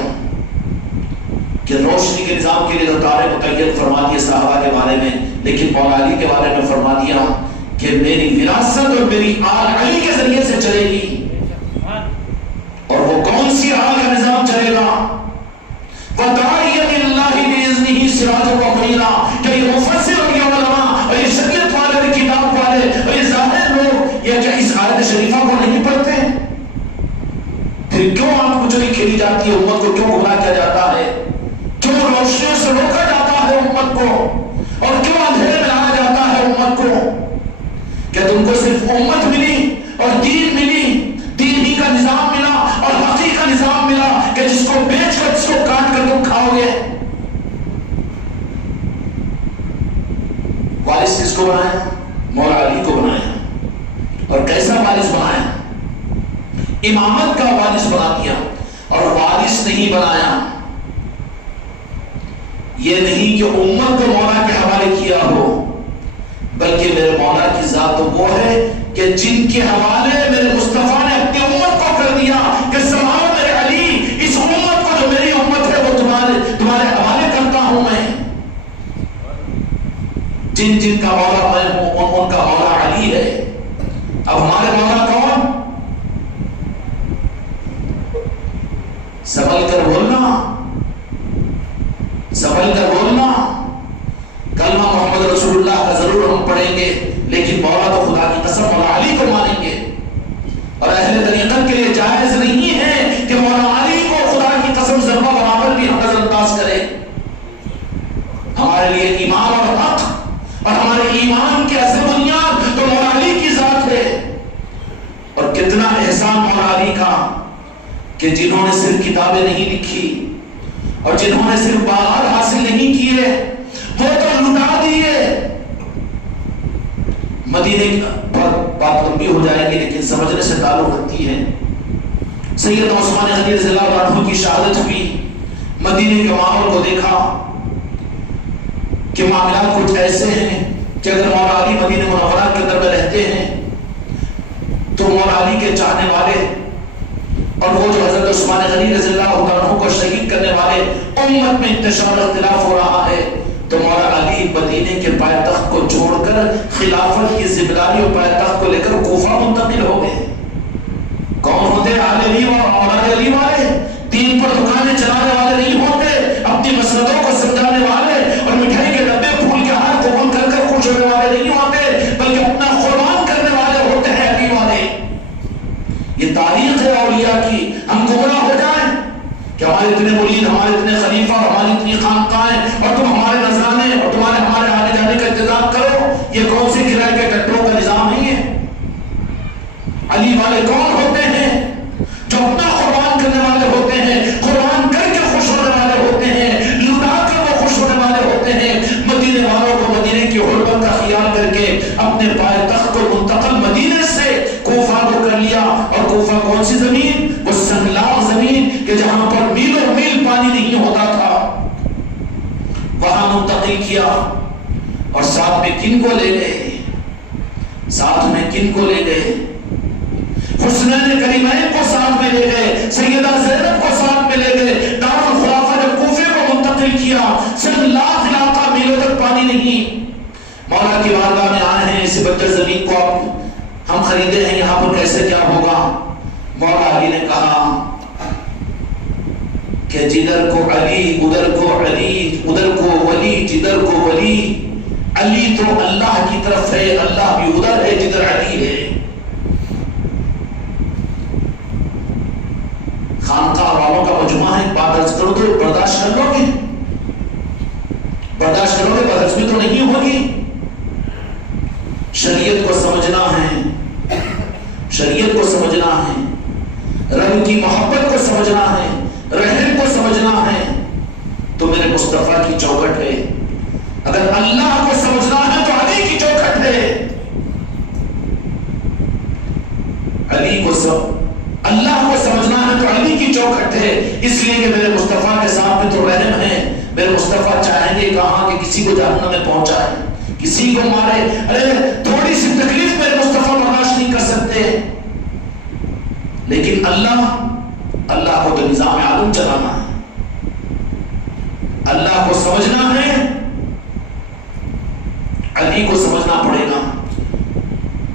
کہ روشنی کے نظام کے لیے تو تارے مقید فرما دیے صحابہ کے بارے میں، لیکن مولا علی کے بارے میں فرما دیا کہ میری وراثت اور میری آل علی کے ذریعے سے چلے گی۔ اور وہ کون سی آل کا نظام چلے گا؟ وَدَاعِيًا إِلَّهِ بِإِذْنِهِ سِرَاجًا مُنِيرًا، کہ یہ مفسر اور یہ علماء اور یہ شریعت والے اور کتاب والے اور یہ ظاہر لوگ یہ کیا اس آیت شریفہ کو نہیں پڑھتے؟ پھر کیوں آپ کو چلی کھیلی جاتی ہے؟ امت کو کیوں گمراہ کیا جاتا ہے؟ کیوں روشنیوں سے روکا جاتا ہے امت کو؟ اور کیوں اندھیرے میں لایا جاتا ہے امت کو؟ کہ تم کو صرف امت ملی اور دین ملی، دین ہی کا نظام ملا اور حقی کا نظام ملا کہ جس کو بیچ کر جس کو کاٹ کر تم کھاؤ گے۔ وارث کس کو بنایا؟ مولا علی کو بنایا۔ اور کیسا وارث بنایا؟ امامت کا وارث بنا دیا۔ اور وارث نہیں بنایا، یہ نہیں کہ امت کو مولا کے حوالے کیا ہو، بلکہ میرے مولا کی ذات تو وہ ہے کہ جن کے حوالے میرے مصطفیٰ نے اپنی امت کو کر دیا کہ سنبھالو میرے علی، اس امت کو جو میری امت ہے وہ تمہارے حوالے کرتا ہوں میں۔ جن جن کا مولا میں ہوں ان کا مولا علی ہے۔ اب ہمارے مولا کون؟ سنبھل کر بولنا، سنبھل کر بولنا۔ کلمہ محمد رسول اللہ کا ضرور ہم پڑھیں گے، لیکن مولا تو خدا کی قسم مولا علی کو مانیں گے۔ اور اہل طریقت کے لیے جائز نہیں ہے کہ مولا علی کو خدا کی قسم ذرہ برابر بھی ہم نظر انداز کریں۔ ہمارے لیے ایمان اور حق اور ہمارے ایمان کے اصل بنیاد تو مولا علی کی ذات ہے۔ اور کتنا احسان مولا علی کا کہ جنہوں نے صرف کتابیں نہیں لکھی اور جنہوں نے صرف باغات حاصل نہیں کیے وہ تو لٹا دیے۔ مدینے پر بات لمبی ہو جائے گی لیکن سمجھنے سے تعلق رکھتی ہے۔ سیدنا عثمان غنی رضی اللہ عنہ کی شہادت ہوئی، مدینے کے ماحول کو دیکھا کہ معاملات کچھ ایسے ہیں کہ اگر مولا علی مدینہ منورہ کے اندر میں رہتے ہیں تو مولا علی کے چاہنے والے اور وہ جو حضرت عثمان غنی رضی اللہ عنہ کو شہید کرنے والے امت میں انتشار اختلاف ہو رہا ہے، تو مولا علی مدینے کے پائے تخت کو چھوڑ کر خلافت کی ذمہ داری اور پائے تخت کو لے کر کوفہ منتقل ہو گئے۔ کون ہوتے؟ آل علی اور اولاد علی والے، دین پر دکانیں چلانے والے نہیں ہوتے، اپنی مسلطوں کو سمجھانے والے اور مٹھائی کے ڈبے پھول کے ہاتھ کو بند کر کر خوش ہونے والے نہیں ہوتے، بلکہ اپنا قربان کرنے والے ہوتے ہیں علی والے۔ یہ تاریخ ہے اولیاء کی۔ ہم گمراہ ہو جائیں کہ ہمارے اتنے مرید، ہمارے اتنے خلیفہ، ہماری اتنی خانقاہیں اور تم ہمارے نذرانے اور تمہارے ہمارے آنے جانے کا انتظام کرو، یہ کون سی کرائے کے ٹٹروں کا نظام نہیں ہے۔ علی والے کون ہوتے ہیں؟ جو اپنا قربان کرنے والے ہوتے ہیں، قربان کر کے خوش ہونے والے ہوتے ہیں، لٹا کر وہ خوش ہونے والے ہوتے ہیں۔ مدینے والوں کو مدینے کی حرمت کا خیال کر کے اپنے پائے تخت کو منتقل مدینے سے کوفہ کو کر لیا۔ اور کوفہ کون سی زمین؟ وہ سنگلاخ زمین کہ جہاں پر میلوں میل پانی نہیں ہوتا تھا، وہاں منتقل کیا۔ اور ساتھ میں کن کو لے گئے؟ ساتھ میں کن کو لے گئے؟ حسنین کریمین کو ساتھ میں لے گئے، سیدہ زینب کو ساتھ میں لے گئے۔ دارالخلافہ جب کوفے کو منتقل کیا، سنگلاخ علاقہ میلوں تک پانی نہیں۔ مولا کی بارگاہ میں آئے ہیں، اس بنجر زمین کو ہم خریدے ہیں، یہاں پر کیسے کیا ہوگا؟ مولا علی نے کہا کہ جدھر کو علی ادھر کو علی، ادھر کو ولی جدھر کو ولی، علی تو اللہ کی طرف ہے، اللہ بھی ادھر ہے جدھر علی ہے۔ خانقاہ والوں کا مجموعہ ہے، بات عرض کرو تو برداشت کر لو گے؟ برداشت کرو گے؟ بدہضمی تو نہیں ہوگی؟ شریعت کو سمجھنا ہے، شریعت کو سمجھنا ہے، رب کی محبت کو سمجھنا ہے، رحم کو سمجھنا ہے، تو میرے مصطفیٰ کی چوکھٹ ہے۔ اگر اللہ کو سمجھنا ہے تو علی کی چوکھٹ ہے۔ علی کو اللہ کو سمجھنا ہے تو علی کی چوکھٹ ہے، اس لیے کہ میرے مصطفیٰ کے ساتھ میں تو رحم ہے۔ میرے مصطفیٰ چاہیں گے کہاں کہ کسی کو جہنم میں پہنچائے، کسی کو مارے، ارے تھوڑی سی تکلیف میرے مصطفیٰ برداشت نہیں کر سکتے۔ لیکن اللہ کو تو نظام عالم چلانا ہے، اللہ کو سمجھنا ہے، علی کو سمجھنا پڑے گا۔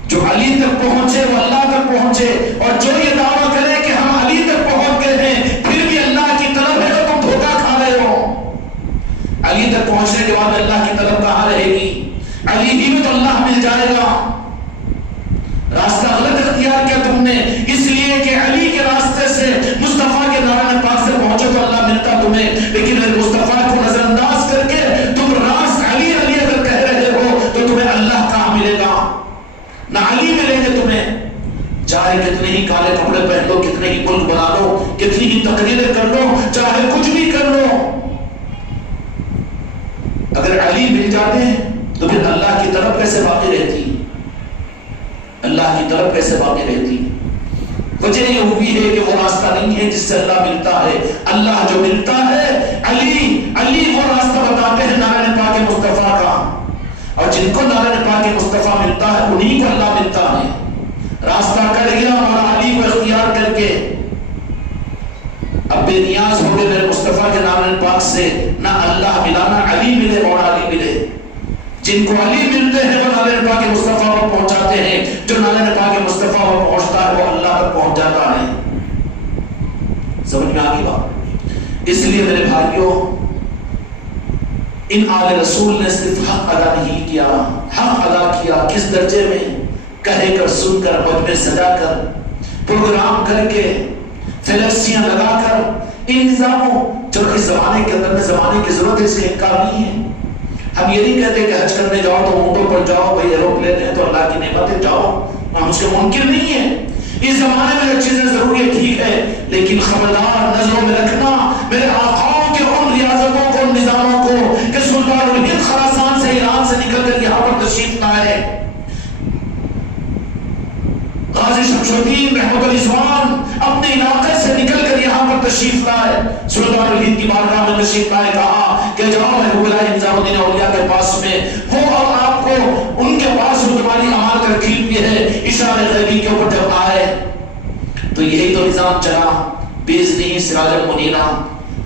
جو علی تک پہنچے وہ اللہ تک پہنچے، اور جو یہ دعویٰ کرے کہ ہم علی تک پہنچ گئے ہیں پھر بھی اللہ کی طلب ہے تو تم دھوکہ کھا رہے ہو۔ علی تک پہنچنے کے بعد اللہ کی طلب کہاں رہے گی؟ علی ہی میں تو اللہ مل جائے گا۔ راستہ غلط اختیار کیا تم نے، اس لیے کہ علی کے راستے سے مصطفیٰ کے نارائن پاک سے پہنچے تو اللہ ملتا تمہیں، لیکن اگر مصطفیٰ کو نظر انداز کر کے تم راست علی علی اگر کہہ رہے ہو تو تمہیں اللہ کہاں ملے گا؟ نہ علی ملیں گے تمہیں۔ چاہے کتنے ہی کالے کپڑے پہن لو، کتنے ہی ملک بنا لو، کتنی ہی تقریریں کر لو، چاہے کچھ بھی کر لو، اگر علی مل جاتے ہیں تو پھر اللہ کی طرف کیسے باقی رہتی؟ اللہ کی طرف کیسے باقی رہتی؟ وجہ یہ ہوئی ہے کہ وہ راستہ نہیں ہے جس سے اللہ ملتا ہے۔ اللہ جو ملتا ہے علی وہ راستہ بتاتے ہیں نارائن پاک مصطفیٰ کا، اور جن کو نارائن پاک مصطفیٰ ملتا ہے انہی کو اللہ ملتا ہے۔ راستہ کٹ گیا اور علی کو اختیار کر کے اب بے نیاز ہو گئے میرے مصطفیٰ کے نارائن پاک سے، نہ اللہ ملا نہ علی ملے اور علی ملے۔ جن کو علی ملتے ہیں وہ نارائن پاک مصطفیٰ کو پہنچاتے ہیں، جو نارائن پاک مصطفیٰ کو پہنچتا ہے وہ اللہ تک پہنچ جاتا ہے۔ سمجھ میں آگی بات؟ اس لیے میرے بھائیوں، ان آل رسول نے صرف حق ادا نہیں کیا، حق ادا کیا کس درجے میں؟ کہے کر، سن کر، مجھ میں سجا کر، پروگرام کر کے، فلیکسیاں لگا کر، ان نظاموں جو اس زمانے کے اندر میں زمانے کی ضرورت ہے، اس کے انکار نہیں ہے۔ ہم یہ نہیں کہتے کہ حج کرنے جاؤ تو اونٹوں پر جاؤ، بھائی ایروپلین ہے تو اللہ کی نعمت جاؤ، ہم اس کے منکر نہیں ہیں۔ اس زمانے میں جو چیزیں ضروری ہے ٹھیک ہے، لیکن خبردار نظروں میں رکھنا میرے آقاؤں کے ان ریاضتوں کو، ان نظاموں کو کہ سلطان الہند خراسان سے، ایران سے نکل کر یہاں پر تشریف لائے، غازی شمس الدین رحمت الرضوان اپنے علاقے سے نکل کر یہاں پر تشریف لائے، سلطان الہند کی بارگاہ میں تشریف لائے، کہا کہ جاؤ محبوب اللہ نظام الدین اولیاء کے پاس میں، وہ اور آپ کو ان کے پاس جو تمہاری امانت رکھی ہوئی ہے اشارے غیبی کے اوپر جب آئے تو یہی تو نظام چلا، بیز نہیں سراج منیرہ،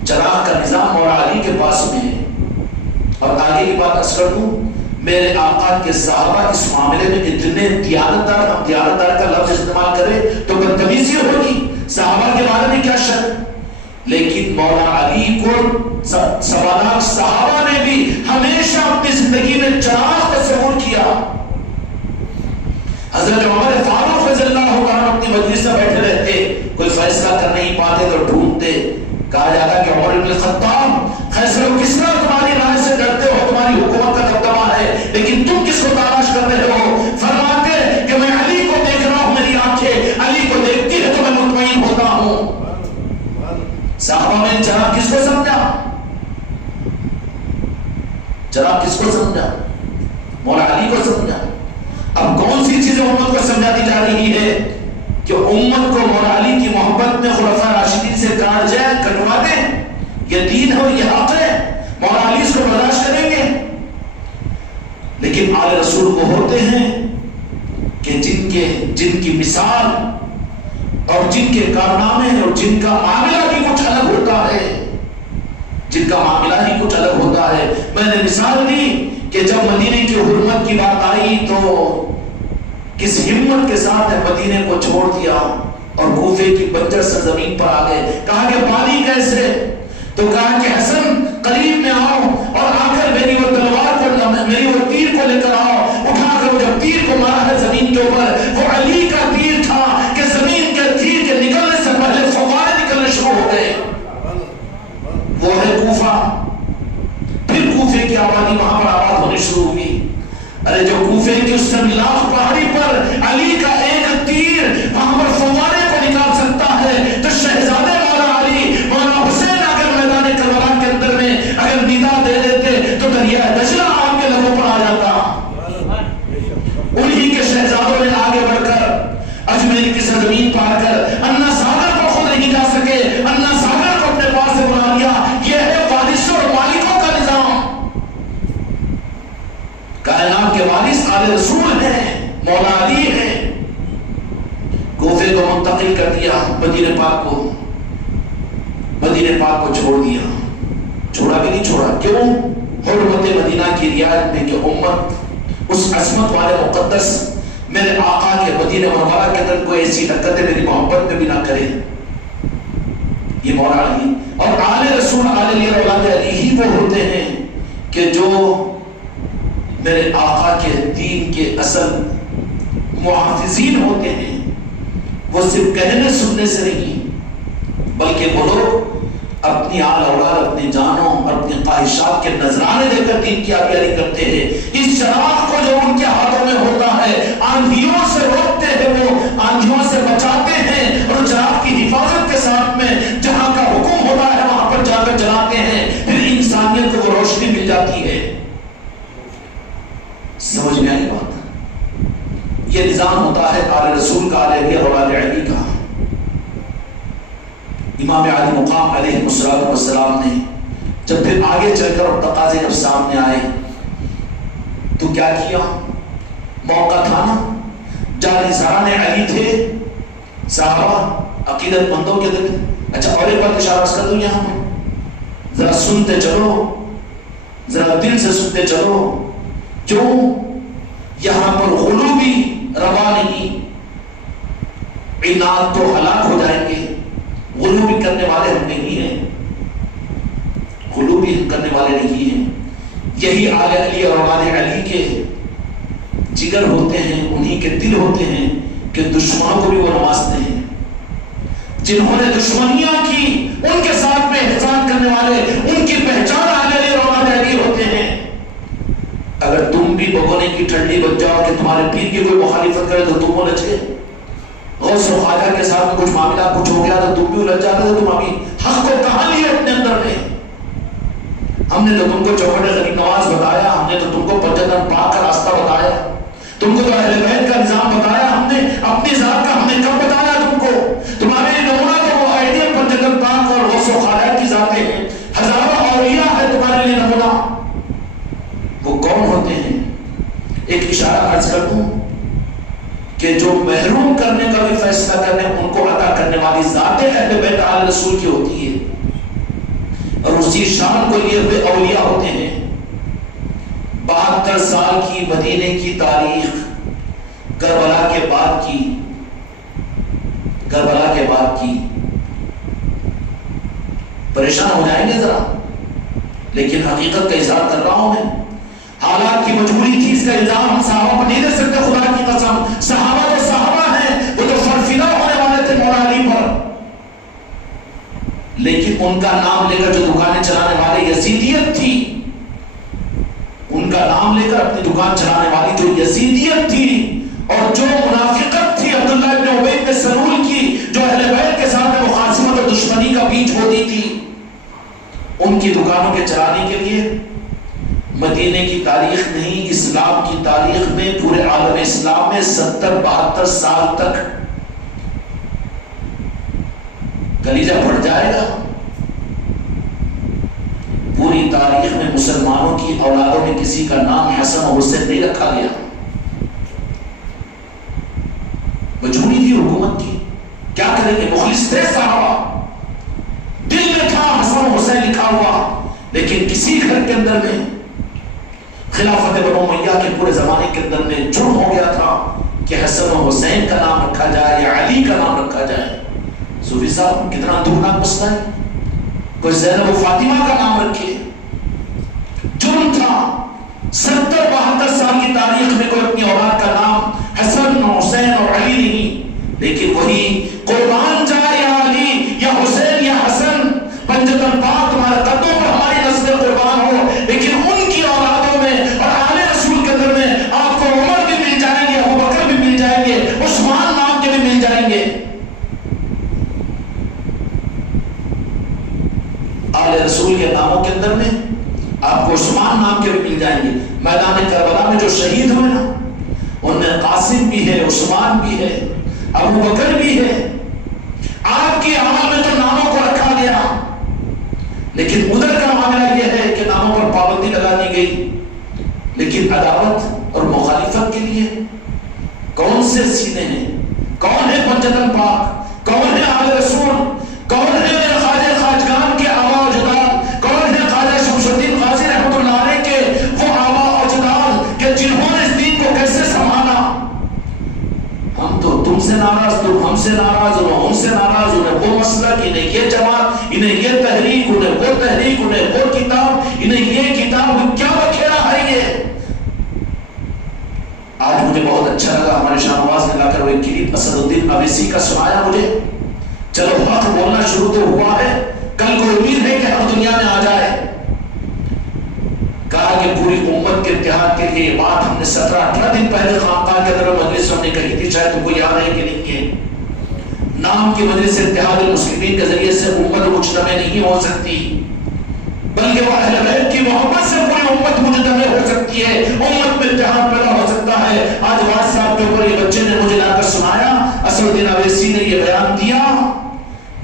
چراغ کا نظام اور علی کے پاس میں ہے۔ اور آگے کی بات عرض کر دوں، میرے آقا کے صحابہ اس معاملے میں اتنے دیانتدار، ہم دیانتدار کا لفظ استعمال کریں تو بدتمیزی ہوگی، صحابہ کے بارے میں کیا شک، لیکن مولا علی کو سوالات صحابہ نے بھی ہمیشہ اپنی زندگی میں چراغ تصور کیا۔ حضرت عمر فاروق رضی اللہ عنہ اپنی مجلس میں بیٹھے رہتے، کوئی فیصلہ کر نہیں پاتے تو ڈھونڈتے، کہا جاتا کہ عمر بن الخطاب خیسر و کسریٰ تمہاری رائے سے ڈرتے ہو، تمہاری حکومت کا دبدبہ ہے، لیکن تم کس کو تلاش کر رہے ہو؟ فرماتے کہ میں علی کو دیکھ رہا ہوں، میری آنکھیں علی کو دیکھتی ہے تو میں مطمئن ہوتا ہوں۔ صحابہ نے جناب کس کو سمجھا؟ جناب کس کو سمجھا؟ مولا علی کو سمجھا۔ اب کون سی چیزیں امت کو سمجھاتی جا رہی ہے کہ امت کو مولا علی کی محبت میں خلفاء راشدین سے کاٹ جائے، کٹوا دیں؟ یہ دین ہے اور یہ حق ہے، مولا علی اس کو برداشت کریں گے؟ لیکن آل رسول وہ ہوتے ہیں کہ جن کی مثال اور جن کے کارنامے اور جن کا معاملہ ہی کچھ الگ ہوتا ہے، جن کا معاملہ ہی کچھ الگ ہوتا ہے۔ میں نے مثال دی کہ جب مدینے کی حرمت کی بات آئی تو کس ہمت کے ساتھ مدینے کو چھوڑ دیا اور کوفے کی بنجر سرزمین پر آ گئے۔ کہا کہ پانی کیسے؟ تو کہا کہ حسن قریب میں آؤ اور آ کر میری وہ تلوار کو، میری وہ تیر کو لے کر آؤ۔ اٹھا کر جب تیر کو مارا ہے زمین کے اوپر، وہ علی کا تیر تھا کہ زمین کے تیر کے نکلنے سے پہلے فوارے نکلنے شروع ہو گئے۔ وہ ہے کوفہ۔ پھر کوفے کی آبادی وہاں پر آباد ہونی شروع ہوئی۔ ارے جو کوفے کی اس لاکھ پہاڑی پر علی کا ایک تیر وہاں پر فوارے کو نکال سکتا ہے تو شہزادے مولا علی، مولا حسین اگر میدان کربلا کے اندر میں اگر ندا دے دیتے تو دریا دجلہ آپ کے لبوں پر آ جاتا۔ انہی کے شہزادوں نے آگے بڑھ کر اجمیر کی سرزمین پار کر انا ساگر کو خود نہیں جا سکے، انا ساگر کو اپنے پاس سے بلا لیا۔ یہ ہے وارثوں اور مالکوں کا نظام۔ کائنات کے وارث آل رسول ہیں، مولا علی ہیں۔ کوفے کو منتقل کر دیا، مدینہ پاک کو چھوڑ دیا۔ چھوڑا بھی نہیں چھوڑا. کیوں؟ حرمت مدینہ کی رعایت میں کہ امت اس عظمت والے مقدس میرے آقا کے مدینہ منورہ کے اندر کوئی ایسی حرکتیں میری محبت میں بھی نہ کرے. یہ مولا علی اور آل رسول آل علی اور اولاد علی ہی وہ ہوتے ہیں کہ جو میرے آقا کے دین کے اصل محافظین ہوتے ہیں. وہ صرف کہنے سننے سے نہیں بلکہ وہ لوگ اپنی آل اولاد اپنی جانوں اور اپنی خواہشات کے نذرانے دے کر دین کی آبیاری کرتے ہیں. اس چراغ کو جو ان کے ہاتھوں میں ہوتا ہے آندھیوں سے روکتے ہیں, وہ آندھیوں سے بچاتے ہیں اور چراغ کی حفاظت کے ساتھ میں جہاں کا حکم ہوتا ہے وہاں پر جا کر جلاتے ہیں. پھر انسانیت کو وہ روشنی مل جاتی ہے. سمجھ میں آئی بات؟ یہ نظام ہوتا ہے آل رسول کا, آل علی اور اولاد علی کا. امام علی مقام علیہ السلام نے جب پھر آگے چل کر اور تقاضے جب سامنے آئے تو کیا کیا؟ موقع تھا نا, جانشین علی تھے صحابہ عقیدت مندوں کے دل. اچھا اور ایک بات اشارہ کر دوں یہاں پر, ذرا سنتے چلو, ذرا دل سے سنتے چلو. کیوں؟ یہاں پر غلوبی روا نہیں, عناد تو ہلاک ہو جائیں گے. غلوبی کرنے والے ہم نہیں ہیں, غلوبی کرنے والے نہیں ہیں. یہی آل علی اور اولاد علی کے جگر ہوتے ہیں, انہی کے دل ہوتے ہیں کہ دشمنوں کو بھی وہ نوازتے ہیں. جنہوں نے دشمنیاں کی ان کے ساتھ میں احسان کرنے والے, ان کی پہچان آل علی اور اولاد علی ہوتے ہیں. اگر تم بھی بگونے کی ٹھنڈی بن جاؤ کہ تمہارے پیر کی کوئی مخالفت کرے تو تم الجھ گئے. غوث و خواجہ کے ساتھ میں کچھ معاملہ کچھ ہو گیا تو تم بھی الجھ جاتے تھے. تم ابھی حق کو کہاں لیے اپنے اندر میں؟ ہم نے تو تم کو چوکھٹ غریب نواز بتایا, ہم نے تو تم کو پنجتن پاک کا راستہ بتایا, تم کو تو اہل بیت کا نظام بتایا, ہم نے اپنی ذات کا ہم نے کب بتایا تم کو؟ تمہارے نمونہ تو وہ آئیڈیل پنجتن پاک اور غوث و خواجہ کی ذاتیں ہیں, ہزاروں اولیاء ہے تمہارے لیے نمونہ. وہ کون ہوتے ہیں؟ ایک اشارہ عرض کر دوں کہ جو محروم کرنے کا بھی فیصلہ کرنے ان کو عطا کرنے والی ذات اہل بیت آل رسول کی ہوتی ہے, اور اسی شان کو لیے ہوئے اولیاء ہوتے ہیں. 72 سال کی مدینے کی تاریخ کربلا کے بعد کی, کربلا کے بعد کی. پریشان ہو جائیں گے ذرا, لیکن حقیقت کا اظہار کر رہا ہوں میں. حالات کی مجبوری تھی, اس کا الزام ہم صحابہ کو نہیں دے سکتے. خدا کی قسم, صحابہ تو صحابہ ہیں, وہ تو فرفدہ ہونے والے تھے مولا علی پر. لیکن ان کا نام لے کر جو دکانیں چلانے والے یزیدیت تھی, ان کا نام لے کر اپنی دکان چلانے والی جو یزیدیت تھی اور جو منافقت تھی عبداللہ ابن ابی بن سلول کی, جو اہل بیت کے ساتھ مخاصمت اور دشمنی کا بیج ہوتی تھی, ان کی دکانوں کے چلانے کے لیے مدینے کی تاریخ نہیں, اسلام کی تاریخ میں پورے عالم اسلام میں 70-72 سال تک کلیجہ پھٹ جائے گا. پوری تاریخ میں مسلمانوں کی اولادوں میں کسی کا نام حسن اور حسین نہیں رکھا گیا. مجبوری تھی حکومت کی, کیا کریں گے؟ مخلص تھے صحابہ, دل میں تھا حسن اور حسین لکھا ہوا, لیکن کسی گھر کے اندر میں خلافت بنو امیہ کے پورے زمانے کے اندر میں جرم ہو گیا تھا کہ حسن و حسین کا نام رکھا جائے یا علی کا نام رکھا جائے. صوفی صاحب کتنا دورناک مسئلہ ہے, کوئی زینب و فاطمہ کا نام رکھے, جرم تھا. 70-72 سال کی تاریخ میں کوئی اپنی اولاد کا نام حسن حسین اور علی نہیں, لیکن وہی قربان جائے یا علی یا حسین یا حسن, پنجتن پاک تمہارے قدموں پر ہماری نسل قربان ہو. لیکن ان کی اولادوں میں اور آل رسول کے اندر میں آپ کو عمر بھی مل جائیں گے, ابو بکر بھی مل جائیں گے, عثمان نام کے بھی مل جائیں گے. آل رسول کے ناموں کے اندر میں آپ کو عثمان نام کے بھی مل جائیں گے. میدان کربلا میں جو شہید ہوئے نا, ان میں قاسم بھی ہے, عثمان بھی ہے, ابو بکر بھی ہے. آپ کی عمل میں تو ناموں کو رکھا گیا, لیکن ادھر کا معاملہ یہ ہے کہ ناموں پر پابندی لگا دی گئی. لیکن عداوت اور مخالفت کے لیے کون سے سینے ہیں؟ کون ہے پنجتن پاک؟ کون ہے آل رسول؟ کون ہے خواجہ خواجگان کے آواز جداد؟ کون ہے خواجہ سے ناراض ہو، ہم سے ناراض ہو، وہ مسئلہ کہ انہیں یہ جماعت، انہیں یہ تحریک، انہیں وہ تحریک، انہیں وہ کتاب، انہیں یہ کتاب، کیا بکھیرا ہے یہ؟ آج مجھے بہت اچھا لگا ہمارے شاہ نواز نے لا کر وہ ایک کلپ اسد الدین اویسی کا سنایا مجھے. چلو حق بولنا شروع تو ہوا ہے، کل کو امید ہے کہ ہم دنیا میں آ جائے. کہا کہ پوری امت کے اتحاد کے لیے یہ بات ہم نے 17-18 دن پہلے خانقاہ کے اندر مجلس ہم نے کہی تھی، شاید تم کو یاد ہے کہ نہیں ہے. نام کی مجلس اتحاد المسلمین کے ذریعے سے امت مجتمع نہیں ہو سکتی، بلکہ وہ اہل بیت کی محبت سے پوری امت مجتمع ہو سکتی ہے، امت میں اتحاد پیدا ہو سکتا ہے. آج واٹس ایپ کے اوپر یہ بچے نے مجھے لا کر سنایا، اسد الدین اویسی نے یہ بیان دیا.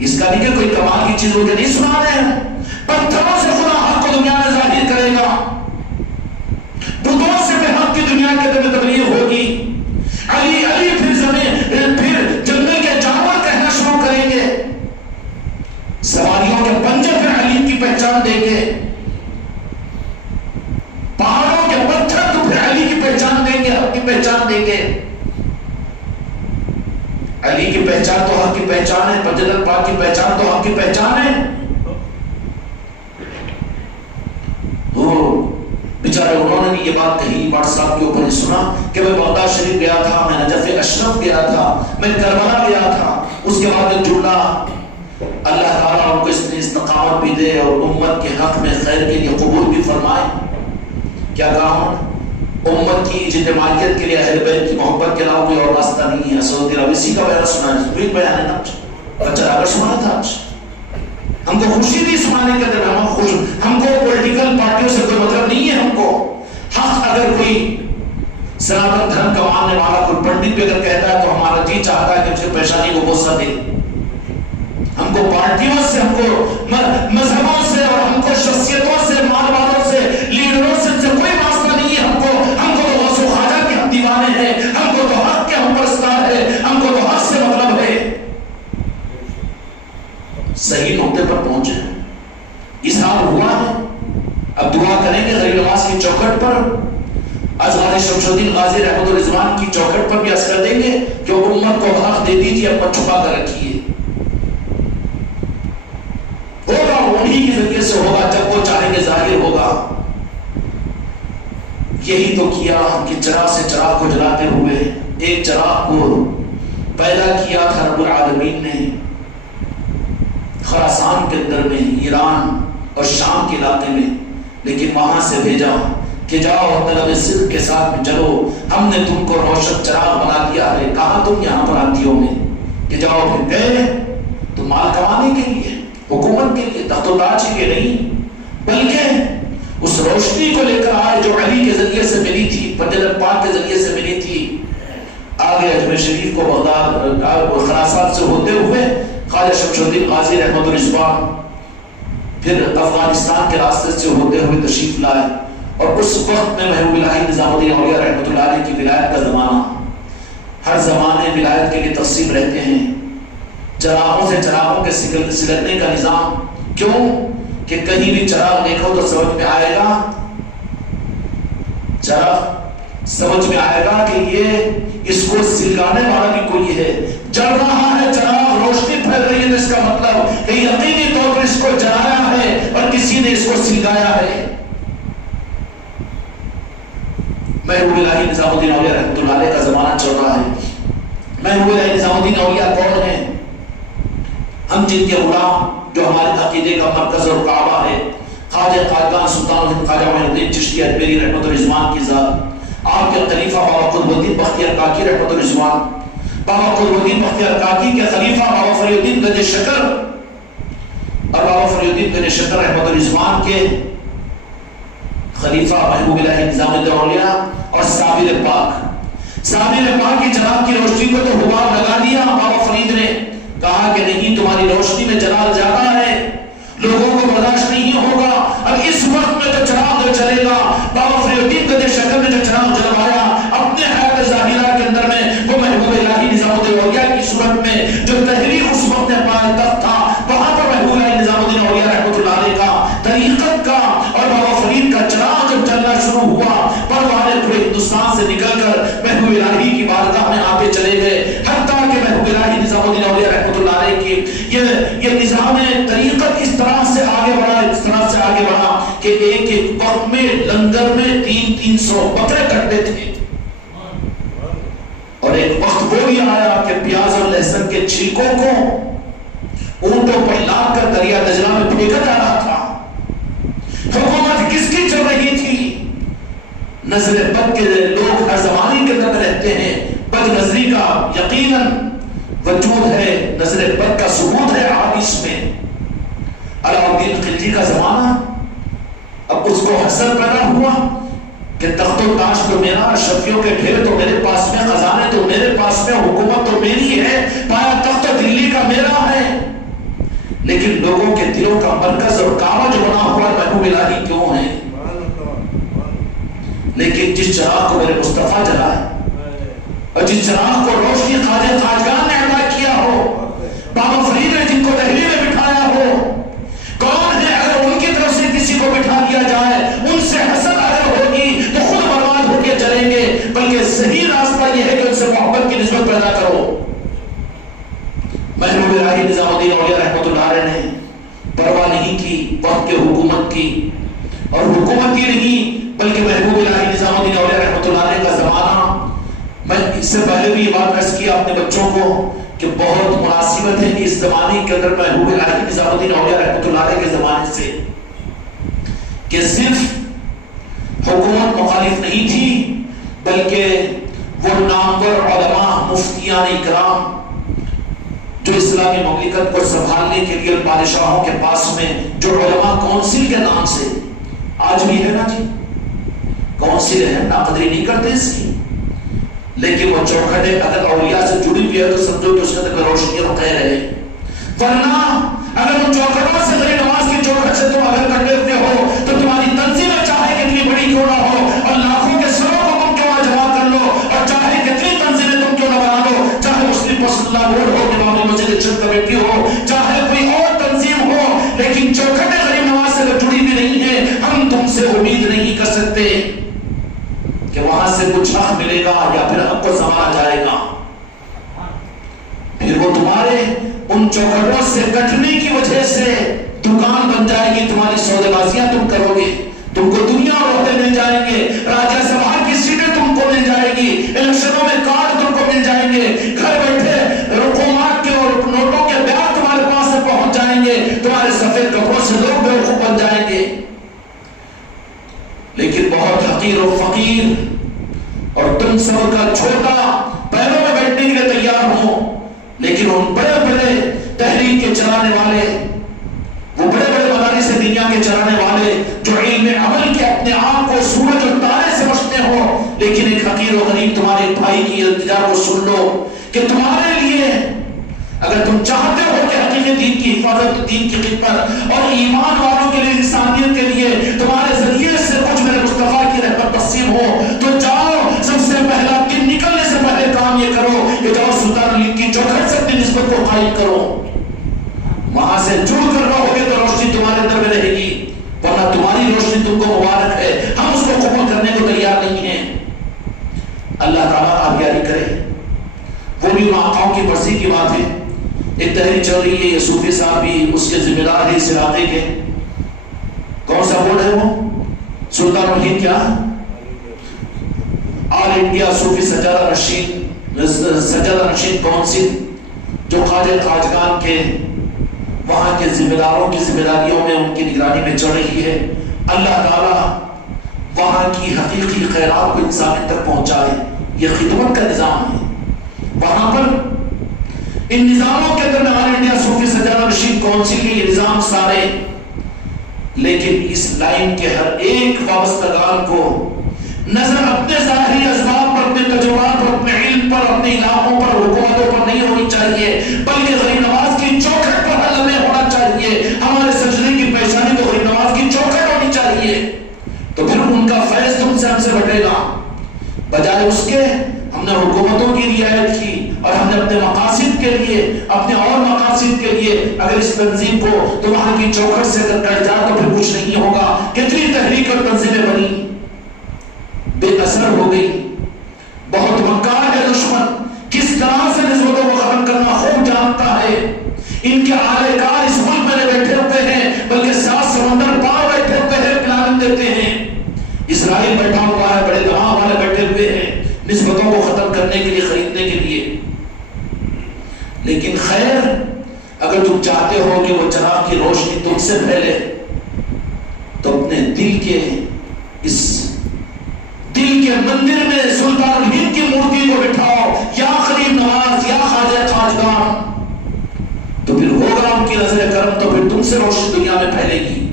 اس کا بھی کوئی کمال کی چیز مجھے نہیں سنا رہے ہیں. پتھروں سے خدا حق کو دنیا میں ظاہر کرے گا، بتوں سے بے حق کی دنیا کے اندر تبلیغ ہوگی. علی علی پھر جنگل کے جانور کہنا شروع کریں گے، سواریوں کے پنجے پہ علی کی پہچان دیں گے، پہاڑوں کے پتھر تو پھر علی کی پہچان دیں گے، حق کی پہچان دیں گے. علی کی پہچان تو حق کی پہچان ہے، پنجرت پاک کی پہچان تو حق کی پہچان ہے. بیچارے انہوں نے بھی یہ بات کہی، واٹس ایپ کے اوپر سنا کہ میں بغداد شریف گیا تھا، میں نجف اشرف گیا تھا، میں کربلا گیا تھا. اس کے بعد جملہ اللہ تعالیٰ ان کو اس نے استقامت بھی دے اور امت کے حق میں خیر کے لیے قبول بھی فرمائے. کیا کہا؟ امت کی اجتماعیت کے لیے اہل بیت کی محبت کے علاوہ کوئی اور راستہ نہیں ہے. اسد الدین اویسی کا بیان سنا ہے، کوئی بیان ہے نا بچہ اگر سنا تھا. آج ہم کو خوشی نہیں سنانے کے اندر، ہم خوش، ہم کو پولیٹیکل پارٹیوں سے کوئی مطلب نہیں ہے. ہم کو حق، اگر کوئی سناتن دھرم کا ماننے والا کوئی پنڈت بھی اگر کہتا ہے تو ہمارا جی چاہتا ہے کہ اسے پیشانی کو بوسہ دے. ہم کو پارٹیوں سے، ہم کو مذہبوں سے اور ہم کو شخصیتوں سے، مال والوں سے، لیڈروں سے کوئی واسطہ نہیں ہے. ہم کو تو غوث و خواجہ کے ہم دیوانے ہیں، ہم کو تو حق کے ہم پرستار ہیں، ہم کو تو حق سے مطلب ہے. صحیح نقطے پر پہنچے ہیں، اظہار ہوا ہے. اب دعا کریں گے غریب نواز کی چوکھٹ پر، ازغار شمس الدین غازی رحمت الرضوان کی چوکھٹ پر بھی عرض کر دیں گے کہ امت کو حق دے دیجیے، اپنا چھپا کر رکھیے. ہوگا انہی کے ذریعے سے ہوگا، جب وہ چاہیں گے ظاہر ہوگا. یہی تو کیا کہ چراغ سے چراغ کو جلاتے ہوئے ایک چراغ کو پیدا کیا تھا رب العالمین نے خراسان کے اندر میں، ایران اور شام کے علاقے میں. لیکن وہاں سے بھیجا کہ جاؤ طلب صدق کے ساتھ چلو، ہم نے تم کو روشن چراغ بنا دیا ہے. کہاں تم یہاں پر آتیوں میں کہ جاؤ پھر گئے تو مال کمانے کے لیے، حکومت کے لیے، تخت و تاج کے لیے نہیں، بلکہ اس روشنی کو لے کر آئے جو علی کے ذریعے سے ملی تھی، پنجرت پاک کے ذریعے سے ملی تھی. آگے اجمیر شریف کو بغداد خراسان سے ہوتے ہوئے خواجہ شمس الدین غازی رحمت الرضوان پھر افغانستان کے راستے سے ہوتے ہوئے تشریف لائے. اور اس وقت میں محبوب الہی نظام الدین اولیاء رحمت اللہ علیہ کی ولایت کا زمانہ. ہر زمانے ولایت کے لیے تقسیم رہتے ہیں، چراغوں سے چراغوں کے سلگنے کا نظام. کیوں کہ کہیں بھی چراغ دیکھو تو سمجھ میں آئے گا، چراغ سمجھ میں آئے گا کہ یہ اس کو سلگانے والا بھی کوئی ہے. جل رہا ہے چراغ، روشنی پھیل رہی ہے، اس کا مطلب کہ یقینی طور پر اس کو جلایا ہے اور کسی نے اس کو سلگایا ہے. محبوب الہی نظام الدین اولیاء رحمۃ اللہ علیہ کا زمانہ چل رہا ہے. محبوب الہی نظام الدین اولیاء کون ہیں؟ ہم جن کے غلام، جو ہمارے عقیدے کا مرکز اور کعبہ ہے، خواجہ قادیان سلطان الہند خواجہ معین الدین چشتی اجمیری رحمۃ الرضوان کی ذات، آپ کے خلیفہ بابا قطب الدین بختیار کاکی رحمۃ الرضوان، بابا قطب الدین بختیار کاکی کے خلیفہ بابا فری الدین گنج شکر اور بابا فری الدین گنج شکر رحمۃ الرضوان کے خلیفہ محبوب الہی نظام الدین اولیاء اور صابر پاک کی چراغ کی روشنی کو تو حباب لگا دیا. بابا فرید نے کہا کہ نہیں، تمہاری روشنی میں جلال زیادہ ہے، لوگوں کو برداشت نہیں ہوگا. اب اس وقت میں جو چراغ چلے گا، بابا فری الدین گنج شکر نے جو چراغ جلوایا اپنے حیات ظاہرہ کے اندر میں، وہ محبوب الہی نظام الدین اولیاء کی صورت میں جو تحریک اس وقت پائے تخت تھا، وہاں پر محبوب الہی نظام الدین اولیاء رحمۃ اللہ علیہ کا، طریقت کا اور بابا فرید کا چراغ جب چلنا شروع ہوا، پروانے پورے ہندوستان سے نکل کر محبوب الہی کی بارگاہ میں آتے چلے گئے، حتیٰ کہ محبوب الہی نظام الدین آگے بڑھا، اس طرح سے آگے بڑھا کہ ایک ایک وقت میں لنگر میں 300 بکرے کٹتے تھے، اور ایک وقت وہ بھی آیا کہ پیاز اور لہسن کے چھلکوں کو اونٹوں پر لاد کر دریا دجلہ میں پھینکا جا رہا تھا۔ حکومت کس کی چل رہی تھی؟ نظر بد کے لوگ ہر زمانے کے اندر رہتے ہیں، بد نظری کا یقیناً وجود ہے، نظر بد کا ثبوت ہے حدیث میں۔ علاؤالدین خلجی کا زمانہ، اب اس کو حسد پیدا ہوا کہ تخت و تاج تو میرا، اشرفیوں کے ڈھیر تو میرے پاس میں، خزانے تو میرے پاس میں، حکومت تو میری ہے، پایا تخت تو دلی کا میرا ہے، لیکن لوگوں کے دلوں کا مرکز اور کعبہ جو بنا ہوا محبوب الہی کیوں ہے؟ لیکن جس چراغ کو میرے مصطفیٰ جلائے اور جس چراغ کو روشنی خواجہ خواجگان نے عطا کیا ہو، بابا فرید نے جن کو دہلی میں بٹھایا ہو، کون ہے اگر ان کی طرف سے کسی کو بٹھا دیا جائے، ان سے حسد اگر ہوگی تو خود برباد ہو کے چلیں گے، بلکہ صحیح راستہ یہ ہے کہ ان سے محبت کی نسبت پیدا کرو۔ محبوب الہی نظام الدین اولیاء رحمۃ اللہ علیہ نے پرواہ نہیں کی وقت کے حکومت کی، اور حکومت ہی نہیں بلکہ محبوب الہی نظام الدین اولیاء رحمۃ اللہ علیہ کا زمانہ، میں اس سے پہلے بھی یہ بات عرض کیا اپنے بچوں کو کہ بہت مناسبت ہے کہ اس زمانے کے اندر محبوب الہی نظام الدین اولیاء رحمۃ اللہ علیہ کے زمانے سے کہ صرف حکومت مخالف نہیں تھی، بلکہ وہ نامور علماء مفتیان اکرام جو اسلامی مملکت کو سنبھالنے کے لیے بادشاہوں کے پاس میں، جو علماء کونسل کے نام سے آج بھی ہے نا جی، کونسل ہے، ناقدری نہیں کرتے اس کی، لیکن وہ چوکھٹے اگر اولیاء سے جڑی ہوئی ہے تو سمجھو کہ اس کے اندر روشنی اور خیر ہے، ورنہ اگر ان چوکھٹوں سے غریب نواز کی چوکھٹ سے تم اگر کٹ لیتے ہو تو تمہاری تنظیمیں چاہے کتنی بڑی کیوں نہ ہو، اور لاکھوں کے سروں کو تم کیوں نہ جمع کر لو، اور چاہے کتنی تنظیمیں تم کیوں نہ بنا لو، چاہے مسلم مسلح بورڈ ہو، امام مسجد ارشاد کمیٹی ہو، چاہے کوئی اور تنظیم ہو، لیکن چوکھٹے غریب نواز سے جڑی ہوئی نہیں ہے، ہم تم سے امید نہیں کر سکتے کہ وہاں سے کچھ حق ملے گا یا پھر حق کو سنبھالا جائے گا۔ پھر وہ تمہارے ان چوکھٹوں سے کٹنے کی وجہ سے دکان بن جائے گی، تمہاری سودے بازیاں تم کرو گے، تم کو دنیا اور عہدے مل جائیں گے، راجہ سبھا کی سیٹیں تم کو مل جائے گی، الیکشنوں میں کارڈ تم کو مل جائیں گے، گھر بیٹھے رقومات کے اور نوٹوں کے بیگ تمہارے پاس سے پہنچ جائیں گے، تمہارے سفید کپڑوں سے لوگ بیوقوف بن جائیں گے۔ لیکن بہت حقیر و فقیر اور تم سب کا چھوٹا پیروں میں بیٹھنے کے لیے تیار ہو، لیکن ان بڑے بڑے تحریک کے چلانے والے، وہ بڑے بڑے مدارس دنیا کے چلانے والے جو علم عمل کے اپنے آپ کو سورج اور تارے سمجھتے ہو، لیکن ایک حقیر و غریب تمہارے بھائی کی التجا کو سن لو کہ تمہارے لیے اگر تم چاہتے ہو کہ حقیقی دین کی حفاظت، دین کی خدمت اور ایمان والوں کے لیے، انسانیت کے لیے تمہارے ذریعے سے کچھ میرے مصطفیٰ کی رحمت تقسیم ہو، تو جاؤ سب سے پہلا دن نکلنے سے پہلے کام یہ کرو کہ جاؤ سلطان علی کی چوکھٹ سے اپنی نسبت کو قائم کرو، وہاں سے جڑ کر رہو گے تو روشنی تمہارے اندر میں رہے گی، ورنہ تمہاری روشنی تم کو مبارک ہے، ہم اس کو قبول کرنے کو تیار نہیں ہیں۔ اللہ تعالیٰ آبیاری کرے۔ وہ بھی آقاؤں کی برسی کی بات ہے، ایک تحریک چل رہی ہے، یہ صوفی صاحب بھی اس کے ذمہ دار ہے اس علاقے کے، کون سا بورڈ ہے وہ؟ سلطان الہند کیا؟ آل انڈیا صوفی سجادہ نشین کونسل، جو خواجہ خواجگان کے وہاں کے ذمہ داروں کی ذمہ داریوں میں ان کی نگرانی میں چل رہی ہے۔ اللہ تعالیٰ وہاں کی حقیقی خیرات کو انسان تک پہنچائے، یہ خدمت کا نظام ہے۔ وہاں پر ان نظاموں کے اندر آل انڈیا صوفی سجادہ نشین کونسل کے یہ نظام سارے، لیکن اس لائن کے ہر ایک وابستگان کو نظر اپنے ظاہری اسباب پر، اپنے تجربات پر، اپنے علم پر، اپنے علاقوں پر، حکومتوں پر نہیں ہونی چاہیے، بلکہ غریب نواز کی چوکھٹ پر ہر لمحے ہونا چاہیے۔ ہمارے سجدے کی پیشانی تو غریب نواز کی چوکھٹ ہونی چاہیے، تو پھر ان کا فیض تم سے ہم سے بٹے گا۔ بجائے اس کے ہم نے حکومتوں کی رعایت کی اور ہم نے اپنے مقاصد کے لیے، اپنے اور مقاصد کے لیے اگر اس تنظیم کو تمہاں کی چوکھٹ سے کٹ جائے تو پھر کچھ نہیں ہوگا۔ کتنی تحریک اور تنظیمیں بنی، بے اثر ہو گئی۔ بہت مکار ہے دشمن، کس طرح سے نسبتوں کو ختم کرنا خوب جانتا ہے۔ ان کے اعلی کار اس ملک میں بیٹھے ہوتے ہیں، بلکہ خیر اگر تم چاہتے ہو کہ وہ چراغ کی روشنی تم سے پھیلے تو اپنے دل کے مندر میں سلطان الہند کی مورتی کو بٹھاؤ، یا غریب نواز یا خواجہ خواجگان، تو پھر ہوگا ان کی نظر کرم، تو پھر تم سے روشنی دنیا میں پھیلے گی۔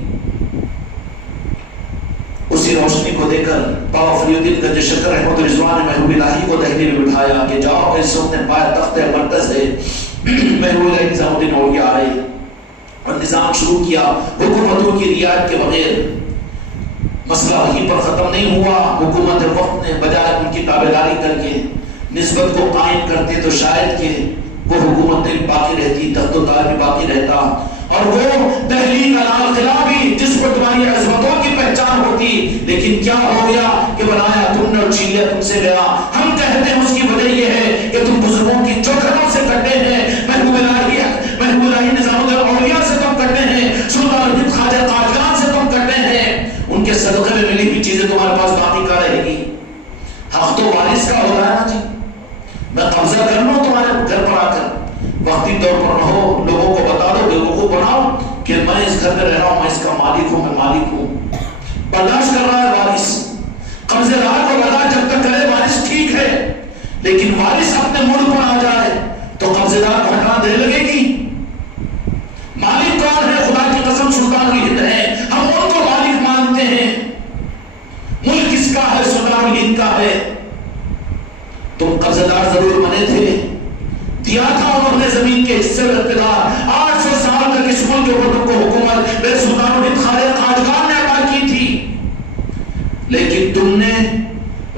اسی روشنی کو دے کر بابا فری الدین گنج شکر رحمۃ رضوان نے محبوب الہی کو دہلی میں بٹھایا کہ جاؤ، اس وقت نے پایا تخت مرکز ہے۔ محبوب الہی نظام الدین اولیاء آئے اور نظام شروع کیا حکومتوں کی رعایت کے بغیر۔ مسئلہ وہیں پر ختم نہیں ہوا، حکومت وقت نے بجائے ان کی تابعداری کر کے نسبت کو قائم کرتے تو شاید کہ وہ حکومت بھی باقی رہتی، تخت و تاج بھی باقی رہتا، اور وہ دہلی کا لال قلعہ بھی جس پر تمہاری عظمتوں کی پہچان ہوتی، لیکن کیا ہو گیا کہ بنایا تم نے اور چھین لیا تم سے گیا۔ ہم کہتے ہیں اس کی وجہ یہ ہے کہ تم بزرگوں کی چوکھٹوں سے کٹے ہیں، محبوب الہی نظام الدین اولیاء سے تم کٹے ہیں، سلطان الہند خواجہ خواجگان سے تم کٹے ہیں، ان کے صدقے میں ملی ہوئی چیزیں تمہارے پاس باقی کا رہے گی۔ حق تو وارث کا ہو رہا ہے نا جی، میں قبضہ کر لوں تمہارے گھر پر آ کر، وقتی طور پر نہ ہو، لوگوں کو بتا دو، لوگوں کو بناؤ کہ میں اس گھر میں رہ رہا ہوں، میں اس کا مالک ہوں، میں مالک ہوں۔ برداشت کر رہا ہے وارث، قبضے دار کو برداشت جب تک کرے وارث ٹھیک ہے، لیکن وارث اپنے ملک پر آ جائے تو قبضے دار کو ہٹانا دیر لگے گی۔ مالک کون ہے؟ خدا کی قسم سلطان الہند ہے، ہم ان کو مالک مانتے ہیں۔ ملک کس کا ہے؟ سلطان الہند کا ہے۔ تم قبضے دار ضرور بنے تھے، دیا تھا انہوں نے زمین کے حصے میں اقتدار، 800 سال تک اس ملک کے اوپر تم کو حکومت میرے سلطان الہند خواجہ خواجگان نے عطا کی تھی، لیکن تم نے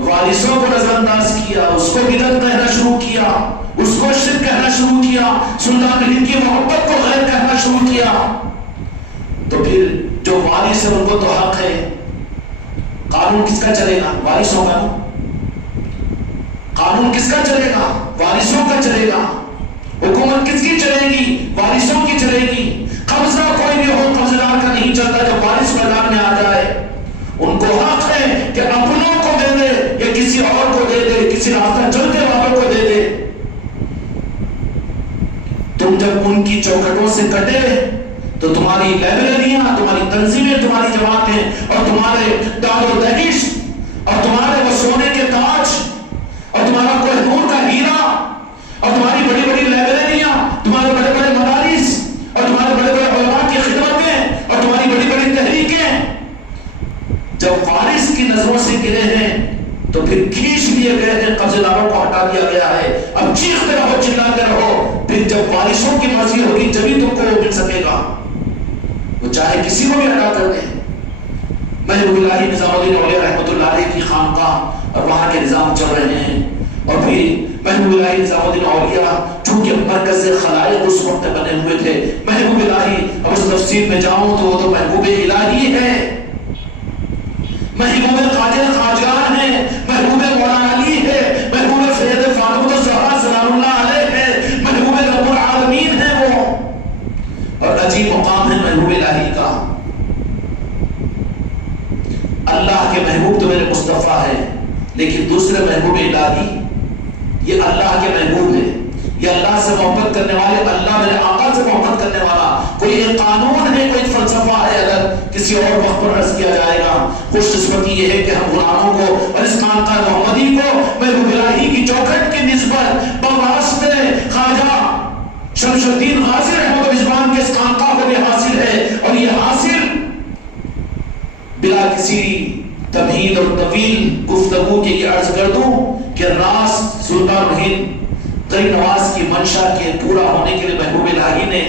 وارثوں کو نظر انداز کیا، اس کو بدعت کہنا شروع کیا، اس کو شرک کہنا شروع کیا، سلطان الہند کی محبت کو غیر کہنا شروع کیا، تو پھر جو وارث ہے ان کو تو حق ہے۔ قانون کس کا چلے گا؟ وارثوں کا۔ قانون کس کا چلے گا؟ وارثوں کا چلے گا۔ حکومت کس کی چلے گی؟ وارثوں کی چلے گی۔ قبضہ کوئی بھی ہو قبضہ دار کا نہیں چلتا، جب وارث میدان میں آ جائے ان کو حق ہے کہ اپنوں کو دے دے یا کسی اور کو دے دے، کسی راستہ چلتے والوں کو دے دے۔ تم جب ان کی چوکھٹوں سے کٹے تو تمہاری لائبریریاں، تمہاری تنظیمیں، تمہاری جماعتیں اور تمہارے دار و دہیش اور تمہارے وہ سونے کے تاج اور تمہارا کوہ نور کا ہیرا اور تمہاری بڑی بڑی لائبریریاں، تمہارے بڑے بڑے مدارس اور تمہارے بڑے بڑے علماء کی خدمتیں اور تمہاری بڑی بڑی تحریکیں جب وارث کی نظروں سے گرے ہیں تو پھر کھینچ لیے گئے ہیں، قبضے داروں کو ہٹا دیا گیا ہے۔ اب چیختے رہو، چلاتے رہو، پھر جب وارثوں کی مرضی ہوگی جبھی تم کو وہ مل سکے گا، وہ چاہے کسی کو بھی ہٹا کر دیں۔ محبوب الہی نظام الدین اولیاء رحمۃ اللہ علیہ کی خانقاہ اور وہاں کے نظام چل رہے ہیں، اور پھر محبوب الہی نظام الدین اولیاء چونکہ مرکز خلائق اس وقت بنے ہوئے تھے، محبوب الہی اب اس تفسیر میں جاؤں تو وہ تو محبوب الہی ہے، محبوب خواجہ خواجگان ہے، محبوب مولانا علی ہے، محبوب سید فاطمہ الزہرا سلام اللہ علیہ ہے، محبوب رب العالمین ہے وہ، اور عجیب مقام ہے محبوب الہی کا۔ اللہ کے محبوب تو میرے مصطفیٰ ہے، لیکن دوسرے محبوب الہی یہ اللہ کے محبوب ہے، یہ اللہ سے محبت کرنے والے، اللہ میرے آقا سے محبت کرنے والا، کوئی ایک قانون ہے، کوئی فلسفہ ہے، الگ کسی اور وقت پر عرض کیا جائے گا۔ خوش قسمتی یہ ہے کہ ہم غلاموں کو اور اس خانقاہ محمدی کو محبوب الہی کی چوکھٹ کی نسبت بواسطے خواجہ شمس الدین غازی رحمۃ اللہ کے اس خانقاہ کو بھی حاصل ہے، اور یہ حاصل بلا کسی تمہید اور طویل گفتگو کے یہ عرض کر دوں کہ راز سلطان الہند غریب نواز کی منشا کے پورا ہونے کے لیے محبوب الہی نے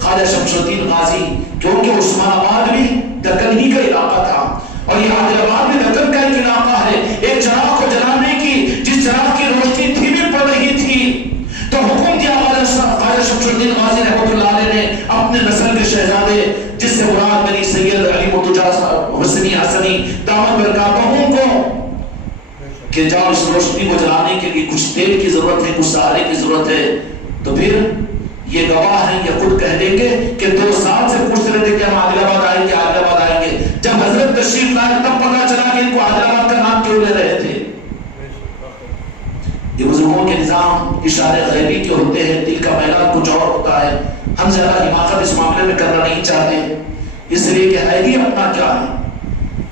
خواجہ شمس الدین غازی، کیونکہ عثمان آباد بھی دکن ہی کا علاقہ تھا اور یہ عادل آباد بھی دکن کا ایک علاقہ ہے، ایک چراغ کو جلانے کی جس چراغ کی روشنی دھیمی پڑ رہی تھی تو حکم دیا خواجہ شمس الدین غازی رحمۃ اللہ علیہ نے اپنے نسل کے شہزادے جس سے مراد بنی سید علی مرتضیٰ حسنی حسنی دامت برکاتہم کو کہ جاؤ اس روشنی کو جلانے کے لیے کچھ تیل کی ضرورت ہے، کچھ سہارے کی ضرورت ہے، تو پھر یہ گواہ ہیں، یہ خود کہہ دیں گے کہ 2 سال سے پوچھتے رہتے کہ ہم عادل آباد آئیں گے، عادل آباد آئیں گے، جب حضرت تشریف لائے تب پتہ چلا کہ ان کو عادل آباد کا نام کیوں لے رہے تھے۔ یہ بزرگوں کے نظام اشارے غیبی کے ہوتے ہیں، دل کا میلان کچھ اور ہوتا ہے. ہم زیادہ حماقت اس معاملے میں کرنا نہیں چاہتے، اس لیے کہ ہے ہی اپنا کیا ہے.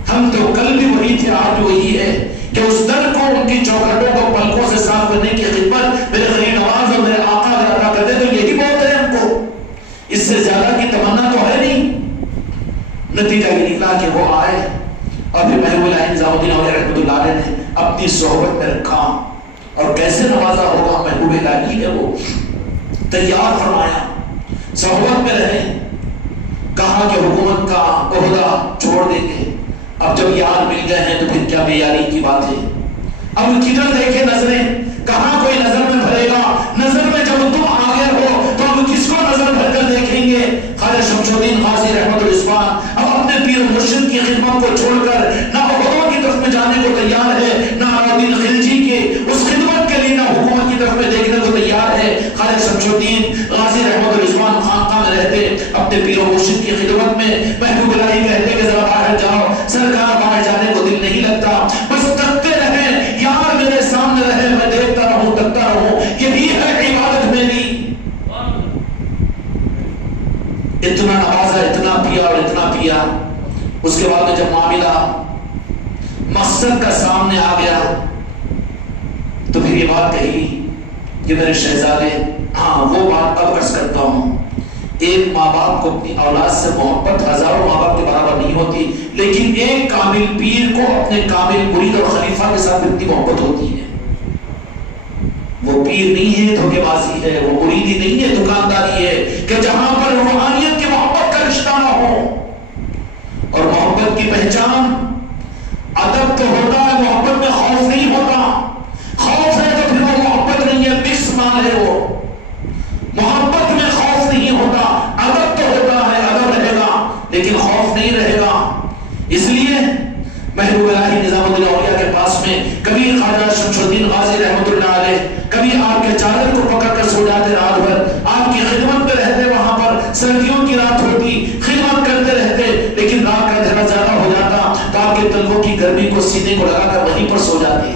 ہم تو کل بھی وہی تھے، آج بھی وہی ہے کہ اس در کو، ان کی چوکھٹوں کو پلکوں سے صاف کرنے کی خدمت میرے خلیل نواز اور میرے آقا اگر ادا کر دے تو یہی بہت ہے ہم کو، اس سے زیادہ کی تمنا تو ہے نہیں. نتیجہ یہ نکلا کہ وہ آئے اور پھر محبوب اللہ نظام الدین اولیاء رحمۃ اللہ علیہ نے اپنی صحبت میں رکھا. اور کیسے نوازا ہوگا، محبوب الہی ہے وہ، تیار فرمایا صحبت میں رہے. کہا کہ حکومت کا عہدہ چھوڑ دیں گے، اب جب یار مل گئے ہیں تو پھر کیا بے یاری کی بات ہے. اب کدھر دیکھے نظریں، کہاں کوئی نظر میں بھرے گا. نظر میں جب تم آگے ہو تو اب کس کو نظر بھر کر دیکھیں گے. خواجہ شمس الدین غازی رحمۃ الرضوان اب اپنے پیر مرشد کی خدمت کو چھوڑ کر نہ عہدوں کی طرف میں جانے کو تیار ہے، نہ علاؤدین خلجی کے اس خدمت کے لیے، نہ حکومت کی طرف میں دیکھنے کو تیار ہے. خواجہ شمس الدین غازی رحمۃ الرضوان خانقاہ میں رہتے، اپنے پیر و مرشد کی خدمت میں. محبوب الہی کہتے کہ ذرا باہر جاؤ. سرکار باہر جانے کو دل نہیں لگتا، بس تکتے رہیں، یار میرے سامنے رہے، میں دیکھتا رہوں، تکتا رہوں، یہی ہے عبادت میری. اتنا نوازا، اتنا پیا اور اتنا پیا. اس کے بعد میں جب معاملہ مقصد کا سامنے آ گیا تو پھر یہ بات کہی کہ میرے شہزادے، ہاں وہ بات اب عرض کرتا ہوں، ایک ماں باپ کو اپنی اولاد سے محبت ہزاروں ماں باپ کے برابر نہیں ہوتی، لیکن ایک کامل پیر کو اپنے کامل مرید اور خلیفہ کے ساتھ اتنی محبت ہوتی ہے. وہ پیر نہیں ہے دھوکے بازی ہے، وہ مریدی نہیں ہے دکانداری ہے، کہ جہاں پر روحانیت کی محبت کا رشتہ نہ ہو. اور محبت کی پہچان ادب تو ہوتا ہے، محبت میں خوف نہیں ہوتا. خوف ہے تو پھر وہ محبت نہیں ہے، بس مال ہے. وہ محبت میں خوف نہیں ہوتا، ادب تو ہوتا ہے، ادب رہے گا لیکن خوف نہیں رہے گا. اس لیے محبوب الہی نظام الدین اولیاء کے پاس میں کبھی خواجہ شمس الدین غازی رحمۃ اللہ علیہ کبھی آپ کے چادر کو پکڑ کر سو جاتے رات بھر، آپ کی خدمت میں رہتے. وہاں پر سردیوں کی رات ہوتی، خدمت کرتے رہتے، لیکن رات کا اندھیرا زیادہ ہو جاتا تو آپ کے تلووں کی گرمی کو سینے کو لگا کر وہیں پر سو جاتے.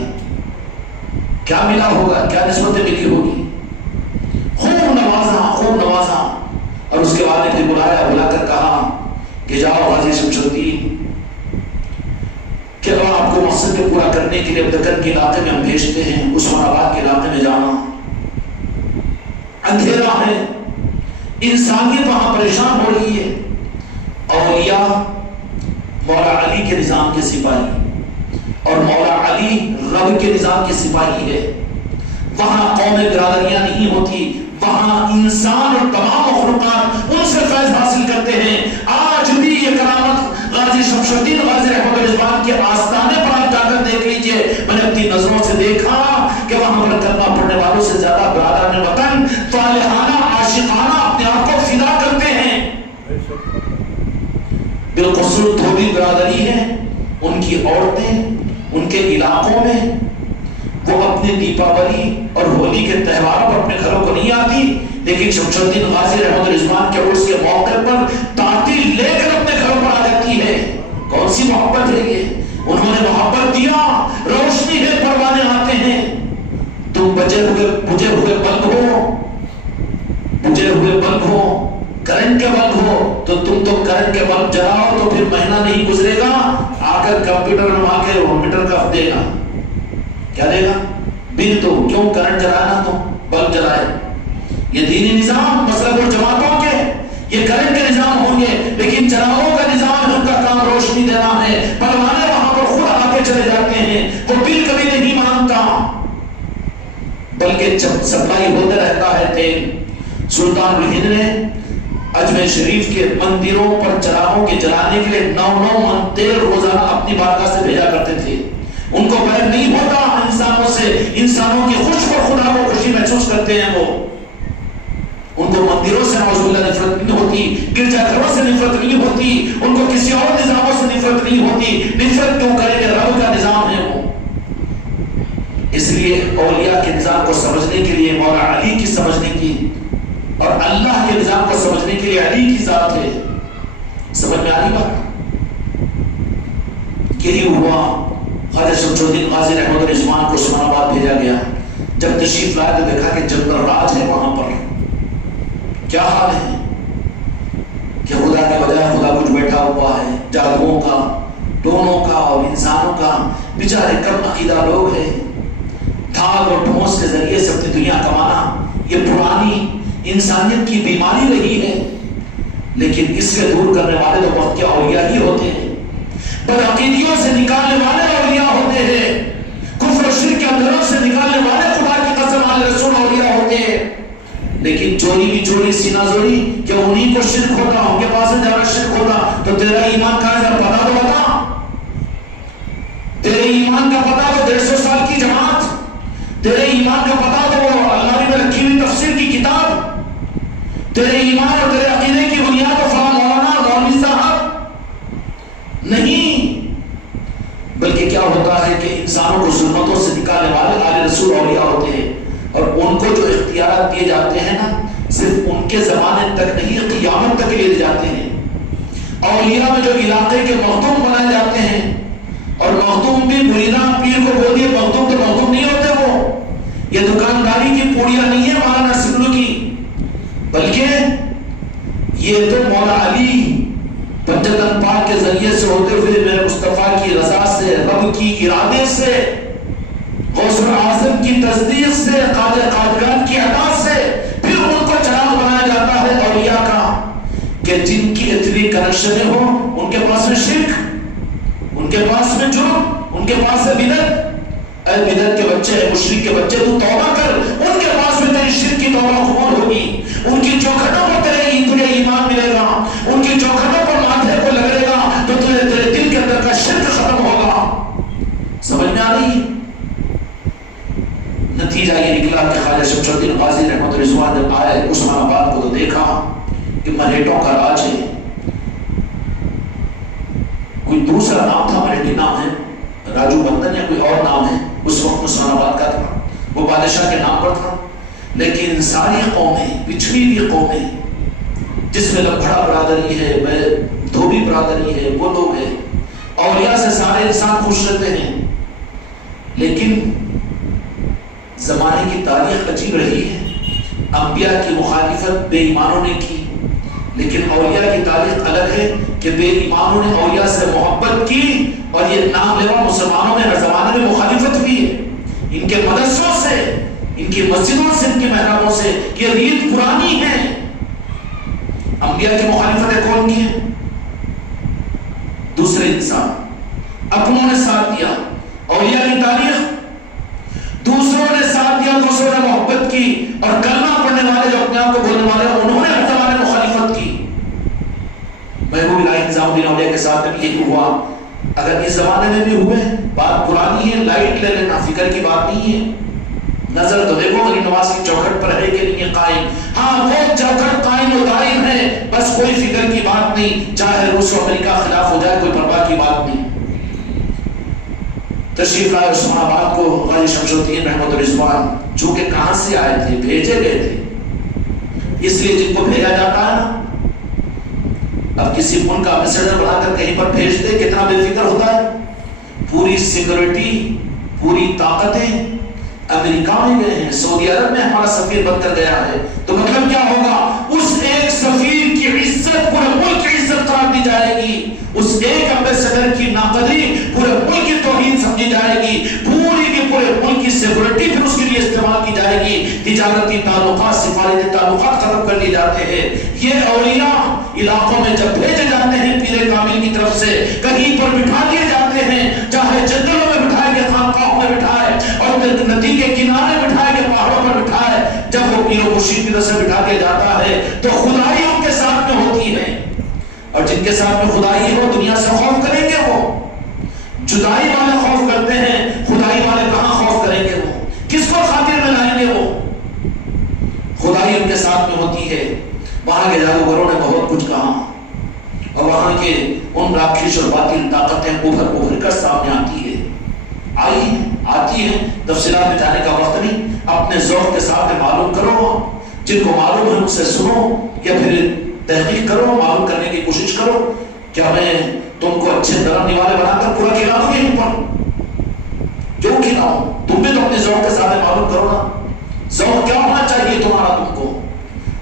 کیا ملا ہوگا، کیا نسبتیں ملی ہوگی. خوب نوازا، خوب نوازا. اور اس کے بعد نے پھر بلایا، بلا کر کہا کہ جاؤ غازی شمس الدین، کہ اب آپ کو مقصد کو پورا کرنے کے لیے دکن کے علاقے میں ہم بھیجتے ہیں، عثمان آباد کے علاقے میں جانا. اندھیرا ہے، انسانیت وہاں پریشان ہو رہی ہے. اولیاء مولا علی کے نظام کے سپاہی، اور مولا علی رب کے نظام کے سپاہی ہے. وہاں قوم برادریاں نہیں ہوتی، وہاں انسان اور تمام مخلوقات ان سے فیض حاصل کرتے ہیں. آج بھی یہ کرامت غازی شمس الدین غازی رحمۃ الرضوان کے آستانے پر آپ جا کر دیکھ لیجئے. میں نے اپنی نظروں سے دیکھا کہ وہاں پر کلمہ پڑھنے والوں سے زیادہ برادران وطن صالحانہ عاشقانہ اپنے آپ کو فدا کرتے ہیں. بالخصوص دھوبی برادری ہے، ان کی عورتیں ان کے علاقوں میں وہ اپنے دیپاولی اور ہولی کے تہواروں پر اپنے گھروں کو نہیں آتی، لیکن شمس الدین غازی رحمۃ الرضوان کے عرس کے موقع پر تعطیل لے کر اپنے گھروں پر آ جاتی ہے. کون سی محبت ہے یہ؟ انہوں نے محبت دیا، روشنی ہے، پروانے آتے ہیں. تم بجے ہوئے بلب ہو، کرنٹ کے بلب ہو، تو تم تو کرنٹ کے بلب جلاؤ تو پھر مہینہ نہیں گزرے گا، آ کر کمپیوٹر میں آ کے میٹر کا دے گا. کیا دے گا؟ بل. تو کیوں کرنٹ جلانا، تو بلب جلائے. یہ دینی نظام مسلک اور جماعتوں کے، یہ کرنٹ کے نظام ہوں گے، لیکن چراغوں کا نظام ہے، ان کا کام روشنی دینا ہے. پروانے وہاں پر خود آ کے چلے جاتے ہیں، وہ بل کبھی نہیں مانتا، بلکہ سپلائی ہوتا رہتا ہے تیل. سلطان الہند نے اجمیر شریف کے مندروں پر چراغوں کے جلانے کے لیے 9 من تیل روزانہ اپنی بارگاہ سے بھیجا کرتے تھے. ان کو بیگ نہیں ہوتا انسانوں سے، انسانوں کی خوش پر خدا کو خوشی محسوس کرتے ہیں. وہ ان کو مندروں سے نعوذ باللہ نفرت نہیں ہوتی، گرجا گھروں سے نفرت نہیں ہوتی، ان کو کسی اور نظاموں سے نفرت نہیں ہوتی. نفرت کیوں کریں کہ رب کا نظام ہے وہ. اس لیے اولیاء کے نظام کو سمجھنے کے لیے مولا علی کی سمجھنے کی، اور اللہ کے نظام کو سمجھنے کے لیے علی کی ذات ہے. سمجھ میں آ رہی بات؟ یہی ہوا. خواجہ شمس الدین غازی رحمۃ الرضوان کو عثمان آباد بھیجا گیا. جب تشریف لائے تو دیکھا کہ جنگل راج ہے وہاں پر. کیا حال ہے کہ خدا کے بجائے خدا کچھ بیٹھا ہوا ہے. جادوؤں کا، ٹونوں کا اور انسانوں کا. بیچارے کم عقیدہ لوگ ہیں. دھاگ اور ٹھونس کے ذریعے سے اپنی دنیا کمانا یہ پرانی انسانیت کی بیماری رہی ہے. لیکن اس سے دور کرنے والے تو وقت کے اولیاء ہی ہوتے ہیں. بدعقیدیوں سے نکالنے والے اولیاء ہوتے ہیں. کفر و شرک کے اندروں سے نکالنے والے خدا کی قسم والے رسول اولیاء ہوتے ہیں. لیکن چوری بھی چوری، سینہ زوری، کہ انہی کو شرک ہوتا، ان کے پاس میں جانا شرک ہوتا. تو تیرا ایمان کہاں ہے؟ پتا تو بتا. تیرے ایمان کا پتا تو 150 سال کی جماعت، تیرے ایمان کا پتا تو وہ اللہ میں رکھی ہوئی تفسیر کی کتاب، تیرے ایمان اور تیرے عقیدے کی بنیاد تو فلاں مولانا مولوی صاحب نہیں. بلکہ کیا ہوتا ہے کہ انسانوں کو ظلمتوں سے نکالنے والے آل رسول اولیاء ہوتے ہیں. اور ان کو جو اختیارات دیے جاتے ہیں نا، صرف ان کے زمانے تک نہیں، قیامت تک لیے جاتے ہیں. اولیاء میں جو علاقے کے مخدوم بنائے جاتے ہیں، اور مخدوم بھی مریداں پیر کو بول دیے مخدوم، تو مخدوم نہیں ہوتے. وہ یہ دکانداری کی پوڑیاں نہیں ہے مولانا سندھو کی، بلکہ یہ تو مولا علی پنجتن پاک کے ذریعے سے ہوتے ہوئے میرے مصطفیٰ کی رضا سے، رب کی ارادے سے، غوث اعظم کی تصدیق سے، خواجہ قادریان کی عطا سے پھر ان کو چراغ بنایا جاتا ہے اولیاء کا، کہ جن کی اتنی کنیکشنیں ہوں ان کے پاس میں شرک، ان کے پاس میں جرم، ان کے پاس میں بدعت. اے بدعت کے بچے، اے مشرک کے بچے، تو توبہ کر. ان کے پاس میں تیری شرک کی توبہ قبول ہوگی. ان کی چوکھٹوں پر تجھے ایمان ملے گا. ان کی چوکھٹوں پر ماتھے کو لگے گا تو تیرے دل کے اندر کا شرک ختم ہوگا. سمجھ میں آ رہی؟ نتیجہ یہ نکلا کہ خواجہ شمس الدین غازی رحمۃ اللہ علیہ جب آئے عثمان آباد کو تو دیکھا کہ ملیٹوں کا راج ہے. کوئی دوسرا نام تھا، ملیٹی نام ہے، راجو بندن یا کوئی اور نام ہے، اس وقت عثمان آباد کا تھا، وہ بادشاہ کے نام پر تھا. لیکن ساری قومیں، پچھڑی ہوئی قومیں جس میں لبھڑا برادری ہے، دھوبی برادری ہے، وہ لوگ ہیں، اولیاء سے سارے انسان خوش رہتے ہیں. لیکن زمانے کی تاریخ عجیب رہی ہے. انبیاء کی مخالفت بے ایمانوں نے کی، لیکن اولیاء کی تاریخ الگ ہے کہ بے ایمانوں نے اولیاء سے محبت کی. اور یہ نام لیوا مسلمانوں نے ہر زمانے میں مخالفت بھی ہے، ان کے مدرسوں سے، ان کی مسجدوں سے، ان کی محرابوں سے. یہ ریت پرانی ہے. انبیاء کی مخالفت کون کی ہے؟ دوسرے انسان. اپنوں نے ساتھ دیا. اولیاء کی تاریخ دوسروں نے ساتھ دیا، دوسروں نے محبت کی. اور کلمہ پڑھنے والے جو اپنے آپ کو بولنے والے انہوں نے ہر زمانے مخالفت کی. محبوب الہی نظام الدین اولیاء کے ساتھ بھی یہی ہوا. اگر اس زمانے میں بھی ہوئے، بات پرانی ہے، لائٹ لے لینا، فکر کی بات نہیں ہے. نظر تو دیکھو علی نواز کی چوکھٹ پر ہے کہ نہیں ہے قائم. ہاں وہ چوکھٹ قائم و دائم ہے، بس کوئی فکر کی بات نہیں. چاہے روس و امریکہ خلاف ہو جائے، کوئی پرواہ کی بات نہیں. تشریف لائے عثمان آباد کو غازی شمس الدین رحمۃ الرضوان، جو کہ کہاں سے آئے تھے؟ بھیجے گئے تھے. اس لیے جن کو بھیجا جاتا ہے نا، اب کسی ملک کا امبیسڈر بنا کر کہیں پر بھیج دے، کتنا بے فکر ہوتا ہے. پوری سیکورٹی، پوری طاقتیں امریکہ میں گئے ہیں، سعودی عرب میں ہمارا سفیر بن کر گیا ہے. تو مطلب کیا ہوگا؟ اس ایک سفیر کی عزت پورے ملک کی عزت قرار دی جائے گی. اس ایک امبیسڈر کی ناقدری پورے ملک کی توہین سمجھی جائے گی. پوری کی پورے ملک کی سیکورٹی پھر اس کے لیے استعمال کی جائے گی. تجارتی تعلقات، سفارتی تعلقات ختم کر لیے جاتے ہیں. یہ اولیاء علاقوں میں جب بھیجے جاتے ہیں پیر کامل کی طرف سے، کہیں پر بٹھا دیے جاتے ہیں، چاہے جنگلوں میں بٹھائے گئے، خانقاہوں میں بٹھائے، اور ندی کے کنارے بٹھائے گئے، پہاڑوں پر بٹھائے. جب وہ پیر و مرشد کی طرف سے بٹھا دیا جاتا ہے تو خدائی ان کے ساتھ میں ہوتی ہے. اور جن کے ساتھ میں خدائی ہو، دنیا سے خوف کریں گے. وہ جدائی والے خوف کرتے ہیں، خدائی والے کہاں خوف کریں گے؟ وہ کس کو خاطر میں لائیں گے؟ وہ خدائی ان کے ساتھ میں ہوتی ہے. وہاں کے جادوگروں نے بہت کچھ کہا، اور وہاں کے ان راکھش اور باطل طاقتیں ابھر کر سامنے آتی ہے، آتی ہے. تفصیلات میں جانے کا وقت نہیں. اپنے ذوق کے ساتھ معلوم کرو، جن کو معلوم ہے ان سے سنو، یا پھر تحقیق کرو، معلوم کرنے کی کوشش کرو. کیا میں تم کو اچھے نرم نوالے بنا کر پورا کھلا دوں یہیں پر؟ جو کھلاؤ تم بھی تو اپنے ذوق کے ساتھ معلوم کرو نا، ذوق کیا ہونا چاہیے تمہارا تم کو۔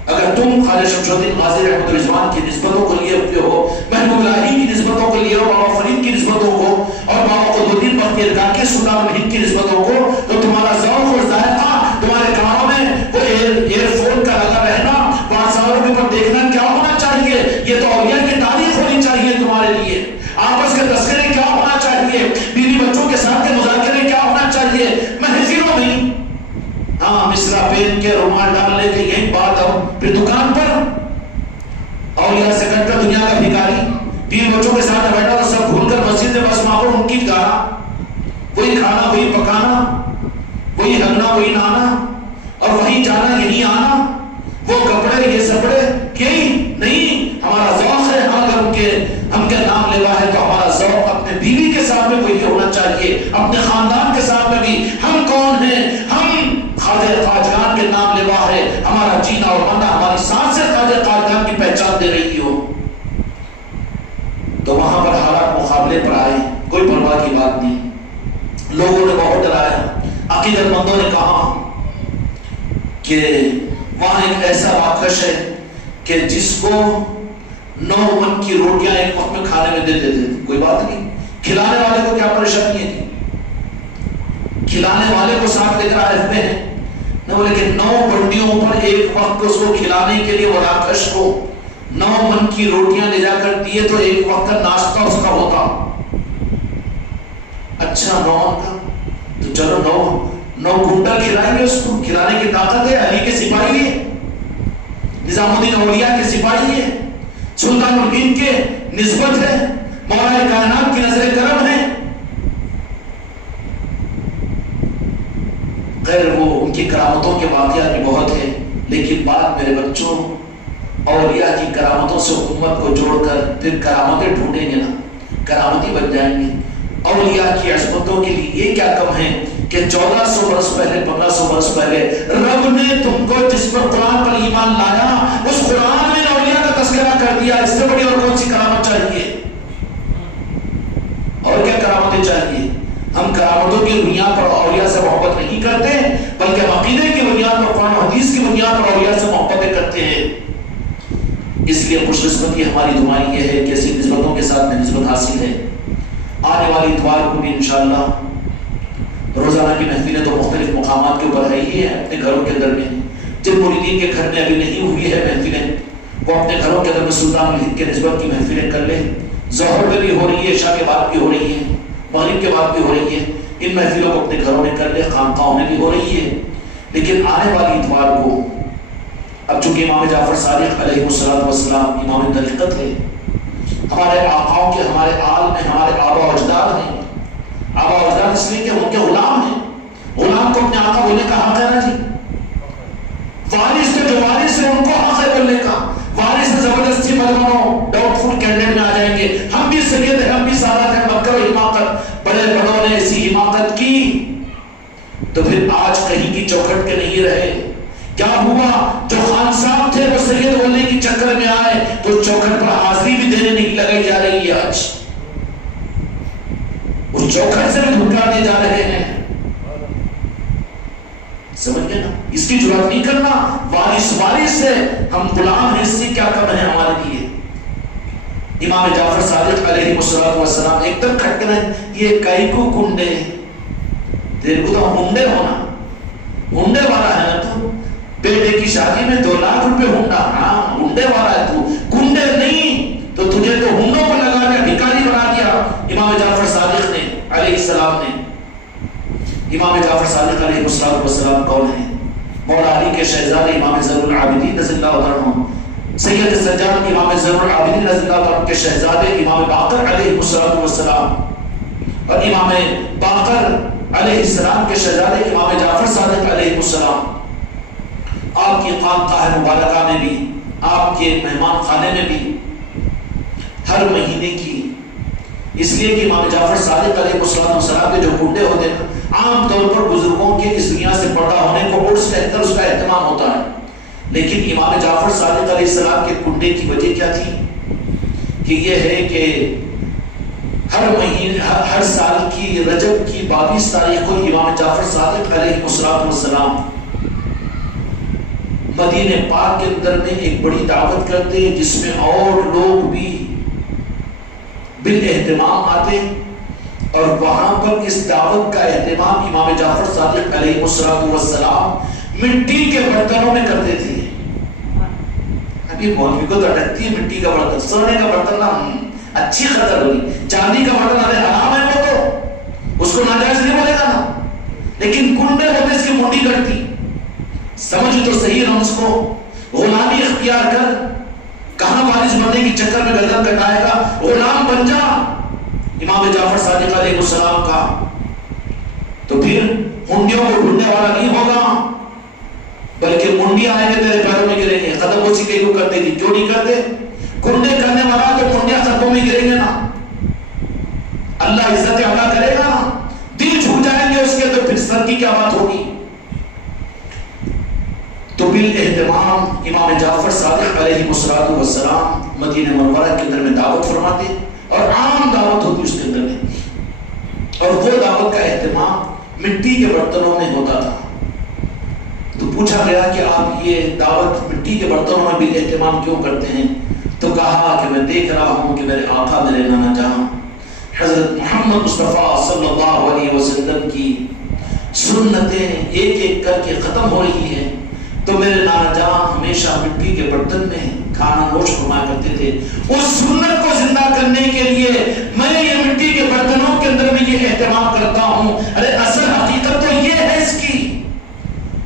اگر تم خواجہ شمس الدین غازی رحمۃ رضوان کی نسبتوں کو لیے ہوتے ہو، محبوب الہی کی نسبتوں کو لیے ہو، بابا فرید کی نسبتوں کو اور بابا قطب الدین بختیار کاکی سلطان الہند کی نسبتوں کو، تو تمہارا ذوق اور ذائقہ تمہارے کانوں میں وہ ایئر فون کا لگا رہنا، WhatsApp کے اوپر دیکھنا کیا ہونا چاہیے؟ یہ تو اولیاء کی تاریخ ہونی چاہیے تمہارے لیے۔ آپس کے تذکرے کیا ہونا چاہیے؟ بیوی بچوں کے ساتھ کے مذاکرے کیا ہونا چاہیے؟ محفلوں میں ہاں مصرا پہن کے رومال ڈال لے کے یہی بات ہو، پھر دکان پر اولیاء سے کٹ کر دنیا کا بھکاری بیوی بچوں کے ساتھ بیٹھا تو سب بھول کر مسجد میں بس معمول ان کی گانا، وہی کھانا وہی پکانا، وہی ہگنا وہی نہانا اور وہی جانا یہی آنا، وہ کپڑے یہ سپڑے یہی نہیں۔ ہمارا ذوق ہے، ہم کے نام لیوا ہے تو ہمارا ذوق اپنے بیوی کے ساتھ میں وہی ہونا چاہیے، اپنے خاندان کے ساتھ میں بھی۔ ہم کون ہیں؟ ہم خواجہ خواجگان کے نام لیوا ہے، ہمارا جینا اور مرنا، ہماری سانسیں خواجہ خواجگان کی پہچان دے رہی ہو۔ تو وہاں پر حالات مقابلے پر آئے، کوئی پرواہ کی بات نہیں، لوگوں نے بہت ڈرایا، عقیدت مندوں نے کہا کہ وہاں ایک ایسا راکش ہے کہ جس کو 9 من کی روٹیاں ایک وقت میں کھانے میں دے دیتے تھے، کوئی بات نہیں، کھلانے والے کو کیا پریشانی ہے؟ کھلانے والے کو ساتھ لے کر آئے ہوئے ہیں نہ، بولے کہ 9 بنڈیوں پر ایک وقت اس کو کھلانے کے لیے وہ راکش کو 9 من کی روٹیاں لے جا کر دیے تو ایک وقت کا ناشتہ اس کا ہوتا۔ اچھا 9 من کا تو چلو 9 کنٹل کھلائیں گے، اس کو کھلانے کی طاقت ہے، علی کے سپاہی ہے، نظام الدین اولیاء کے سپاہی ہے، سلطان الہند کے نسبت ہے، مولا کائنات کی نظر کرم ہے۔ خیر وہ ان کی کرامتوں کے واقعات بھی بہت ہیں، لیکن بات میرے بچوں اولیاء کی کرامتوں سے امت کو جوڑ کر پھر کرامتیں ڈھونڈیں گے نا، کرامتی بن جائیں گے۔ اولیاء کی عظمتوں کے لیے یہ کیا کم ہے کہ 1400 برس پہلے 1500 برس پہلے رب نے تم کو جس پر قرآن پر ایمان لایا، اس قرآن میں اولیاء کا تذکرہ کر دیا، اس سے بڑی اور کون سی کرامت چاہیے؟ اور کیا کرامتیں چاہیے؟ ہم کرامتوں کی بنیاد پر اولیاء سے محبت نہیں کرتے، بلکہ ہم عقیدے کی بنیاد پر، قرآن و حدیث کی بنیاد پر اولیاء سے محبتیں کرتے ہیں۔ اس لیے خوش قسمتی ہماری دعائیں یہ ہے کہ ایسی نسبتوں کے ساتھ میں نسبت حاصل ہے۔ آنے والی اتوار کو بھی انشاءاللہ روزانہ کی محفلیں تو مختلف مقامات کے اوپر ہے ہی ہے، اپنے گھروں کے اندر میں جن مریدین کے گھر میں ابھی نہیں ہوئی ہے محفلیں، وہ اپنے گھروں کے اندر میں سلطان الہند کے نسبت کی محفلیں کر لیں۔ ظہر میں بھی ہو رہی ہے، عشاء کے بعد بھی ہو رہی ہے، مغرب کے بعد بھی ہو رہی ہے، ان محفلوں کو اپنے گھروں میں کر لیں، خانقاہوں میں بھی ہو رہی ہے۔ لیکن آنے والی اتوار کو اب چونکہ امام جعفر صادق علیہ السلام امام طریقت ہے، ہمارے آقاؤں کے، ہمارے آل میں ہمارے آبا و اجداد ہیں، آبا و اجداد اس لیے کہ ان کے غلام ہیں، غلام کو اپنے آقا بولنے کا حق ہے نا جی، وارث تو جو وارث ہے ان کو حق ہے بولنے کا، وارث سے زبردستی مت بنو، ڈاؤٹ فل کینڈیڈیٹ میں آ جائیں گے، ہم بھی سید ہیں، ہم بھی سادات ہیں، مت کرو حماقت، بڑے بڑوں نے ایسی حماقت کی تو پھر آج کہیں کی چوکھٹ کے نہیں رہے۔ کیا ہوا؟ جو خان صاحب تھے وہ سید بولنے کی چکر میں آئے تو چوکھٹ پر حاضری بھی دینے نہیں لگائی جا رہی ہے، آج اس چوکھٹ سے بھی دھکا دیے جا رہے ہیں، سمجھ گئے نا؟ اس کی جرات نہیں کرنا، وارث ہے، ہم غلام ہیں، اس سے کیا کم ہے ہمارے لیے۔ امام جعفر صادق علیہ السلام ایک دم کھٹ کر یہ کئی کو کنڈے، تیرے کو تو ہنڈے ہونا، ہنڈے والا ہے نا تو، بیٹے کی شادی میں 2 لاکھ روپے ہنڈا، ہاں ہنڈے والا ہے تو، کنڈے نہیں تو تجھے تو ہنڈوں پر لگا کے بھکاری بنا دیا امام جعفر صادق نے علیہ السلام نے۔ امام جعفر صادق علیہ السلام کون ہیں؟ مولا علی کے شہزادے امام زین العابدین رضی اللہ عنہ، سید سجاد امام زین العابدین رضی اللہ عنہ کے شہزادے امام باقر علیہ السلام، اور امام باقر علیہ السلام کے شہزادے امام جعفر صادق علیہ السلام۔ آپ کی خانقاہ مبارکہ میں بھی، آپ کے مہمان خانے میں بھی ہر مہینے کی، اس لیے کہ امام جعفر صادق علیہ السلام کے جو کنڈے ہوتے ہیں عام طور پر بزرگوں کے اس دنیا سے پردہ ہونے کو عرس کہہ کر اس کا اہتمام ہوتا ہے، لیکن امام جعفر صادق علیہ السلام کے کنڈے کی وجہ کیا تھی؟ کہ یہ ہے کہ ہر مہینے ہر سال کی رجب کی 22 تاریخ کو امام جعفر صادق علیہ السلام مدینہ پاک کے اندر میں ایک بڑی دعوت کرتے جس میں اور لوگ بھی بالاہتمام آتے، اور وہاں پر اس دعوت کا اہتمام امام جعفر صادق علیہ السلام مٹی کے برتنوں میں کرتے تھے۔ ابھی مولوی کو تو اٹکتی ہے مٹی کا برتن، سونے کا برتن نہ اچھی قدر ہوگی، چاندی کا برتن ارے حرام ہے وہ تو اس کو ناجائز نہیں بولے گا نا، لیکن کنڈے ہوتے اس کی منڈی کرتی، سمجھ تو صحیح نہ اس کو غلامی اختیار کر، کہاں وارث بننے کی چکر میں گردن کٹائے گا، غلام بن جا امام جعفر صادق علیہ السلام کا، تو پھر منڈیوں کو ڈھونڈنے والا نہیں ہوگا، بلکہ منڈی آئے گے تیرے پیروں میں گریں گے۔ قدم بوسی کئی کو کرتے تھی، کیوں نہیں کرتے؟ کنڈے کرنے والا تو منڈیاں قدموں میں گریں گے نا، اللہ عزت عطا کرے گا نا، دل چھوٹ جائیں گے اس کے تو پھر سر کی کیا بات ہوگی؟ تو بالاہتمام امام جعفر صادق علیہ السلام مدینہ منورہ کے اندر میں دعوت فرماتے، اور عام دعوت ہوتی اس کے اندر میں، اور وہ دعوت کا اہتمام مٹی کے برتنوں میں ہوتا تھا۔ تو پوچھا گیا کہ آپ یہ دعوت مٹی کے برتنوں میں بھی اہتمام کیوں کرتے ہیں؟ تو کہا کہ میں دیکھ رہا ہوں کہ میرے آقا میرے نانا جہاں حضرت محمد مصطفیٰ صلی اللہ علیہ وسلم کی سنتیں ایک ایک کر کے ختم ہو رہی ہیں، تو میرے نانا جان ہمیشہ مٹی کے برتن میں کھانا نوش فرمایا کرتے تھے، اس سنت کو زندہ کرنے کے لیے میں یہ مٹی کے برتنوں کے اندر میں یہ اہتمام کرتا ہوں۔ ارے اصل حقیقت تو یہ ہے اس کی،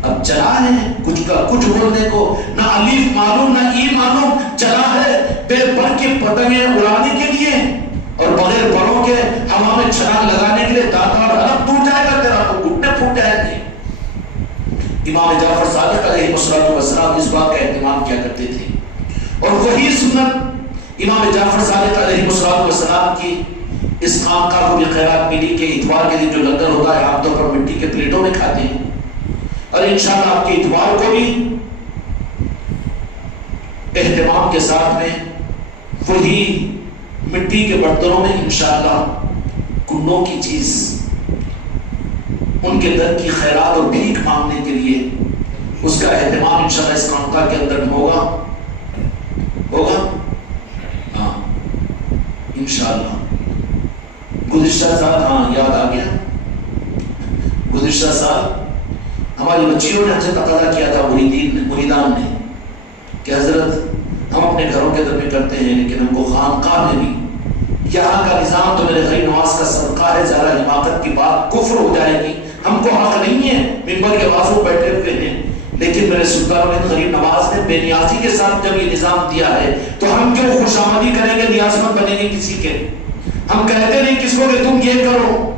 اب چلا ہے کچھ کا کچھ بولنے کو، نہ الف معلوم نہ ای معلوم، چلا ہے بے پر کی پتنگیں اڑانے کے لیے اور بغیر پروں کے ہوا میں چھلانگ لگانے کے لیے، داتا اور حلق ٹوٹ جائے گا تیرا تو گھٹنے پھوٹ جائیں گے۔ امام جعفر صادق علیہ السلام اس بات کا اہتمام کیا کرتے تھے، اور وہی سنت امام جعفر صادق علیہ السلام کی اس خانقاہ کو بھی خیرات ملی کہ اتوار کے دن جو لنگر ہوتا ہے عام طور پر مٹی کے پلیٹوں میں کھاتے ہیں، اور انشاءاللہ آپ کے اتوار کو بھی اہتمام کے ساتھ میں وہی مٹی کے برتنوں میں انشاءاللہ کنوں کی چیز ان کے در کی خیرات اور بھیک مانگنے کے لیے اس کا اہتمام انشاءاللہ اس خانقاہ کے اندر میں ہوگا ہاں انشاءاللہ۔ گزشتہ سال ہاں یاد آ گیا، گزشتہ سال ہماری بچیوں نے ہم سے تقاضا کیا تھا مریدان نے کہ حضرت ہم اپنے گھروں کے اندر میں کرتے ہیں لیکن ہم کو خانقاہ میں بھی، یہاں کا نظام تو میرے غریب نواز کا صدقہ ہے، زیادہ حماقت کی بات کفر ہو جائے گی، ہم کو حق نہیں ہے، ممبر کے بازو بیٹھے ہوئے ہیں، لیکن میرے سلطان غریب نواز نے بے نیازی کے ساتھ جب یہ نظام دیا ہے تو ہم کیوں خوش آمدی کریں گے، نیازمند بنیں گے کسی کے؟ ہم کہتے نہیں کس کو کہ تم یہ کرو،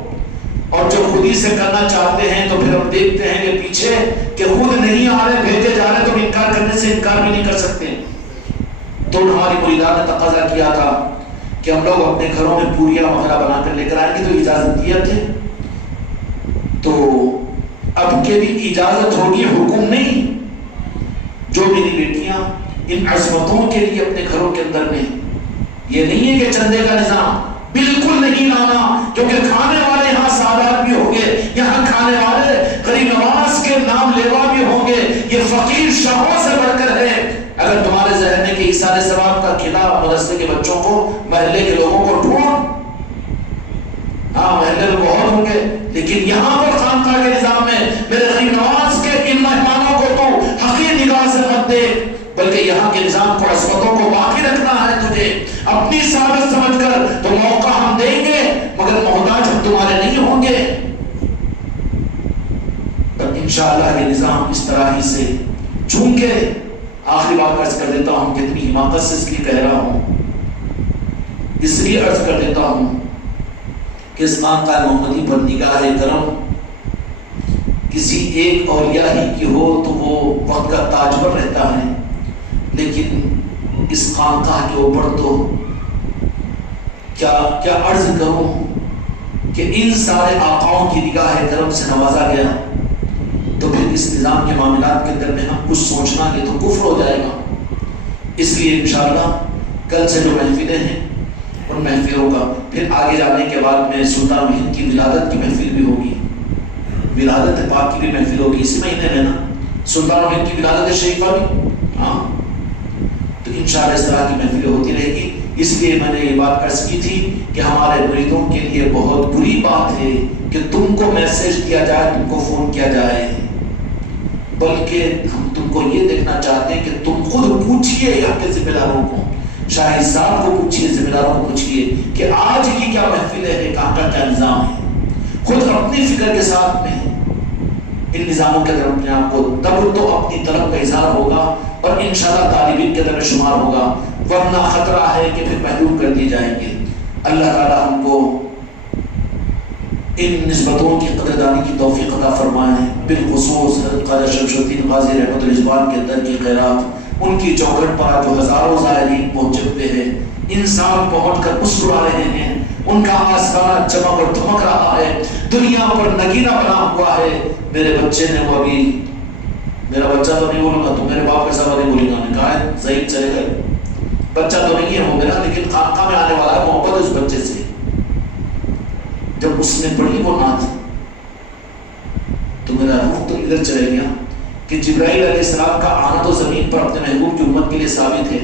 اور جو خود ہی سے کرنا چاہتے ہیں تو پھر ہم دیکھتے ہیں کہ پیچھے کہ خود نہیں آ رہے بھیجے جا رہے تو انکار کرنے سے انکار بھی نہیں کر سکتے۔ تو ہماری مریدان نے تقاضا کیا تھا کہ ہم لوگ اپنے گھروں میں پوریاں وغیرہ بنا کر لے کر آئیں گے، تو اجازت دیا تھے، تو اب کے بھی اجازت ہوگی، حکم نہیں۔ جو میری بیٹیاں ان عظمتوں کے لیے اپنے گھروں کے اندر میں، یہ نہیں ہے کہ چندے کا نظام بالکل نہیں لانا، کیونکہ کھانے والے یہاں سادات بھی ہوں گے، یہاں کھانے والے غریب نواز کے نام لیوا بھی ہوں گے، یہ فقیر شاہوں سے بڑھ کر ہے۔ اگر تمہارے ذہن میں کہ ایصال ثواب کا قلعہ مدرسے کے بچوں کو، محلے کے لوگوں کو ڈھونڈ، ہاں محلے میں بہت ہوں گے، لیکن یہاں پر خانقاہ کے نظام میں میرے غریب نواز کے ان مہمانوں کو تو حقیر نگاہ سے مت دیکھ، بلکہ یہاں کے نظام کو، عصمتوں کو باقی رکھنا ہے تجھے اپنی ثابت سمجھ کر، تو موقع ہم دیں گے مگر محتاج ہم تمہارے نہیں ہوں گے۔ تب انشاءاللہ یہ نظام اس طرح ہی سے، چونکہ آخری بات عرض کر دیتا ہوں، کتنی حماقت سے اس لیے کہہ رہا ہوں، اس لیے عرض کر دیتا ہوں کہ اس خانقاہ محمدی پر نگاہ کرم کسی ایک اولیاء ہی کی ہو تو وہ وقت کا تاجور رہتا ہے، لیکن اس خانقاہ کے اوپر تو کیا عرض کروں کہ ان سارے آقاؤں کی نگاہ کرم سے نوازا گیا، تو پھر اس نظام کے معاملات کے اندر میں ہم کچھ سوچنا کہ تو کفر ہو جائے گا۔ اس لیے انشاءاللہ کل سے جو محفلیں ہیں ان محفلوں کا. پھر آگے جانے کے بعد میں سلطان ہند کی ولادت کی محفل بھی ہوگی, ولادت پاک کی بھی محفل ہوگی اسی مہینے میں نا, سلطان ہند کی ولادت شریفہ بھی. ہاں تو انشاءاللہ اس طرح کی محفلیں ہوتی رہے گی. اس لیے میں نے یہ بات عرض کی تھی کہ ہمارے مریدوں کے لیے بہت بری بات ہے کہ تم کو میسج دیا جائے, تم کو فون کیا جائے, بلکہ ہم تم کو یہ دیکھنا چاہتے ہیں کہ تم خود پوچھئے یہاں کے ذمہ داروں کو, شاہد صاحب کو پوچھئے, ذمہ داروں کو پوچھئے کہ آج کی کیا محفل ہے, کہاں کا کیا نظام ہے. خود اپنی فکر کے ساتھ میں ان نظاموں کے اندر اپنے آپ کو, تب تو اپنی طلب کا اظہار ہوگا اور انشاءاللہ طالبین کے اندر شمار ہوگا, ورنہ خطرہ ہے کہ پھر محروم کر دی جائیں گے. اللہ تعالی ہم کو ان نسبتوں کی قدردانی کی توفیق عطا فرمائے. بالخصوص حضرت خواجہ شمس الدین غازی رحمۃ اللہ رضوان کے در کی خیرات, ان کی چوکھٹ پر جو ہزاروں زائرین پہنچے ہوئے ہیں, انسان پہنچ کر مسکرا رہے ہیں, ان کا آستانہ چمک اور دھمک رہا ہے, دنیا پر نگینہ بنا ہوا ہے. میرے بچے نے وہ ابھی, میرا بچہ تو نہیں بولوں گا, تو میرے باپ کے ساتھ نہیں بولیں گا, نے کہا ہے ضعیف چلے گئے, بچہ تو نہیں ہے وہ میرا, لیکن خانقاہ میں آنے والا ہے, محبت اس بچے سے. جب اس نے پڑھی وہ نعت تو میرا روح تو ادھر چلے گیا کہ جبرائیل علیہ السلام کا آنا تو زمین پر اپنے محبوب کی امت کے لیے ثابت ہے,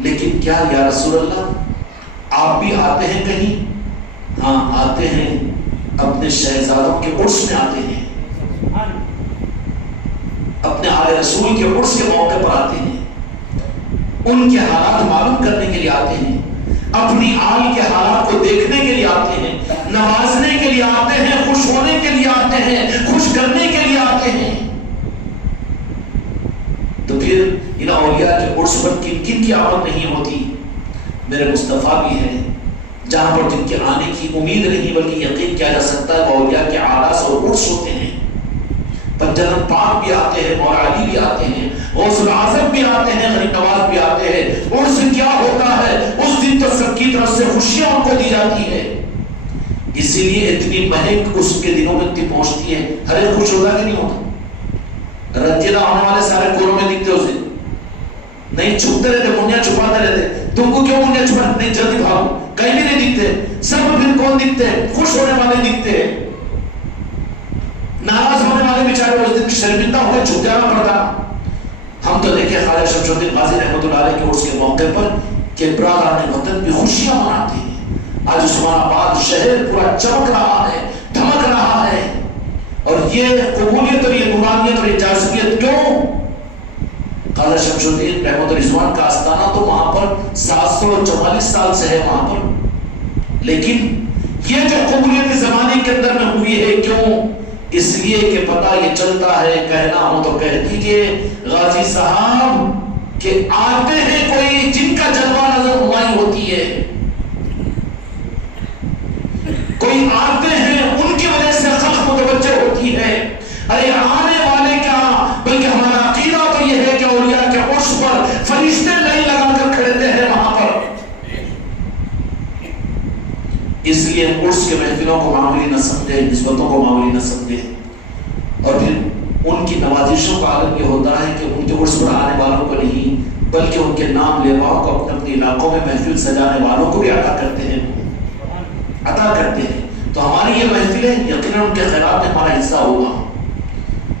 لیکن کیا یا رسول اللہ آپ بھی آتے ہیں کہیں؟ ہاں آتے ہیں, اپنے شہزادوں کے عرس میں آتے ہیں, اپنے آل رسول کے عرس کے موقع پر آتے ہیں, ان کے حالات معلوم کرنے کے لیے آتے ہیں, اپنی آل کے حالات کو دیکھنے کے لیے آتے ہیں, نوازنے کے لیے آتے ہیں, خوش ہونے کے لیے آتے ہیں, خوش کرنے کے لیے آتے ہیں. تو پھر ان اولیاء کے عرس پر کن کن کی آمد نہیں ہوتی؟ میرے مصطفیٰ بھی ہے, جہاں پر جن کے آنے کی امید نہیں بلکہ یقین کیا جا سکتا ہے, وہ اولیاء کے آراس اور عرس ہوتے ہیں. جنم پاک بھی آتے ہیں, مولا علی بھی آتے ہیں, غوث العظم بھی آتے ہیں, غریب نواز بھی آتے ہیں. عرس کیا ہوتا ہے؟ اس دن تو سب کی طرف سے خوشیاں ان کو دی جاتی ہے. اسی لیے اتنی مہک اس کے دنوں میں اتنی پہنچتی ہے. ہر ایک خوش ہوتا کہ نہیں ہوتا؟ رنجیدہ ہونے والے سارے کوروں میں دکھتے اس دن نہیں, چھپتے رہتے, منیا چھپاتے رہتے. تم کو کیوں منیا چھپاتے؟ نہیں, جلدی بھاگو, کہیں بھی نہیں دکھتے. سب دن کون دکھتے ہیں؟ خوش ہونے والے دکھتے ہیں. ناراض ہونے والے بیچارے اس دن شرمندہ ہوئے چھپ جانا پڑتا. ہم تو دیکھیں خواجہ شمس الدین غازی رحمۃ اللہ علیہ کے عرس کے موقع پر کہ برادران وطن بھی خوشیاں مناتے ہیں. آج عثمان آباد شہر پورا چمک رہا ہے, دھمک رہا ہے. اور یہ قبولیت اور یہ نورانیت اور یہ جاذبیت کیوں؟ خواجہ شمس الدین رحمۃ اللہ رضوان کا آستانہ تو وہاں پر 744 سال سے ہے وہاں پر, لیکن یہ جو قبولیت زمانے کے اندر میں ہوئی ہے کیوں؟ اس لیے کہ پتہ یہ چلتا ہے, کہنا ہو تو کہہ دیجئے غازی صاحب کہ آتے ہیں کوئی جن کا جلوہ نظر ہماری ہوتی ہے, کوئی آتے ہیں ان کی وجہ سے خلق متوجہ ہوتی ہے. ارے آنے والے کیا, بلکہ ہمارا عقیدہ تو یہ ہے کہ اولیاء کے عرس پر فرشتے لائن لگا کر کھڑے ہیں وہاں پر. اس لیے عرس کے محفلوں کو معمولی نہ سمجھے, نسبتوں کو معمولی نہ سمجھے. اور پھر ان کی نوازشوں کا عالم یہ ہوتا ہے کہ ان کے عرس پر آنے والوں کو نہیں بلکہ ان کے نام لیواؤں کو اپنے اپنے علاقوں میں محفل سجانے والوں کو بھی عطا کرتے ہیں, عطا کرتے ہیں. تو ہماری یہ محفلیں یقیناً ان کے خیرات میں ہمارا حصہ ہوگا.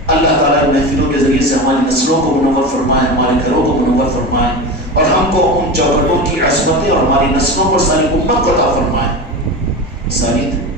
اللہ تعالیٰ محفلوں کے ذریعے سے ہماری نسلوں کو منور فرمائے, ہمارے گھروں کو منور فرمائے, اور ہم کو ان چوکھٹوں کی عصمتیں اور ہماری نسلوں کو ساری امت کو عطا فرمائے. ثابت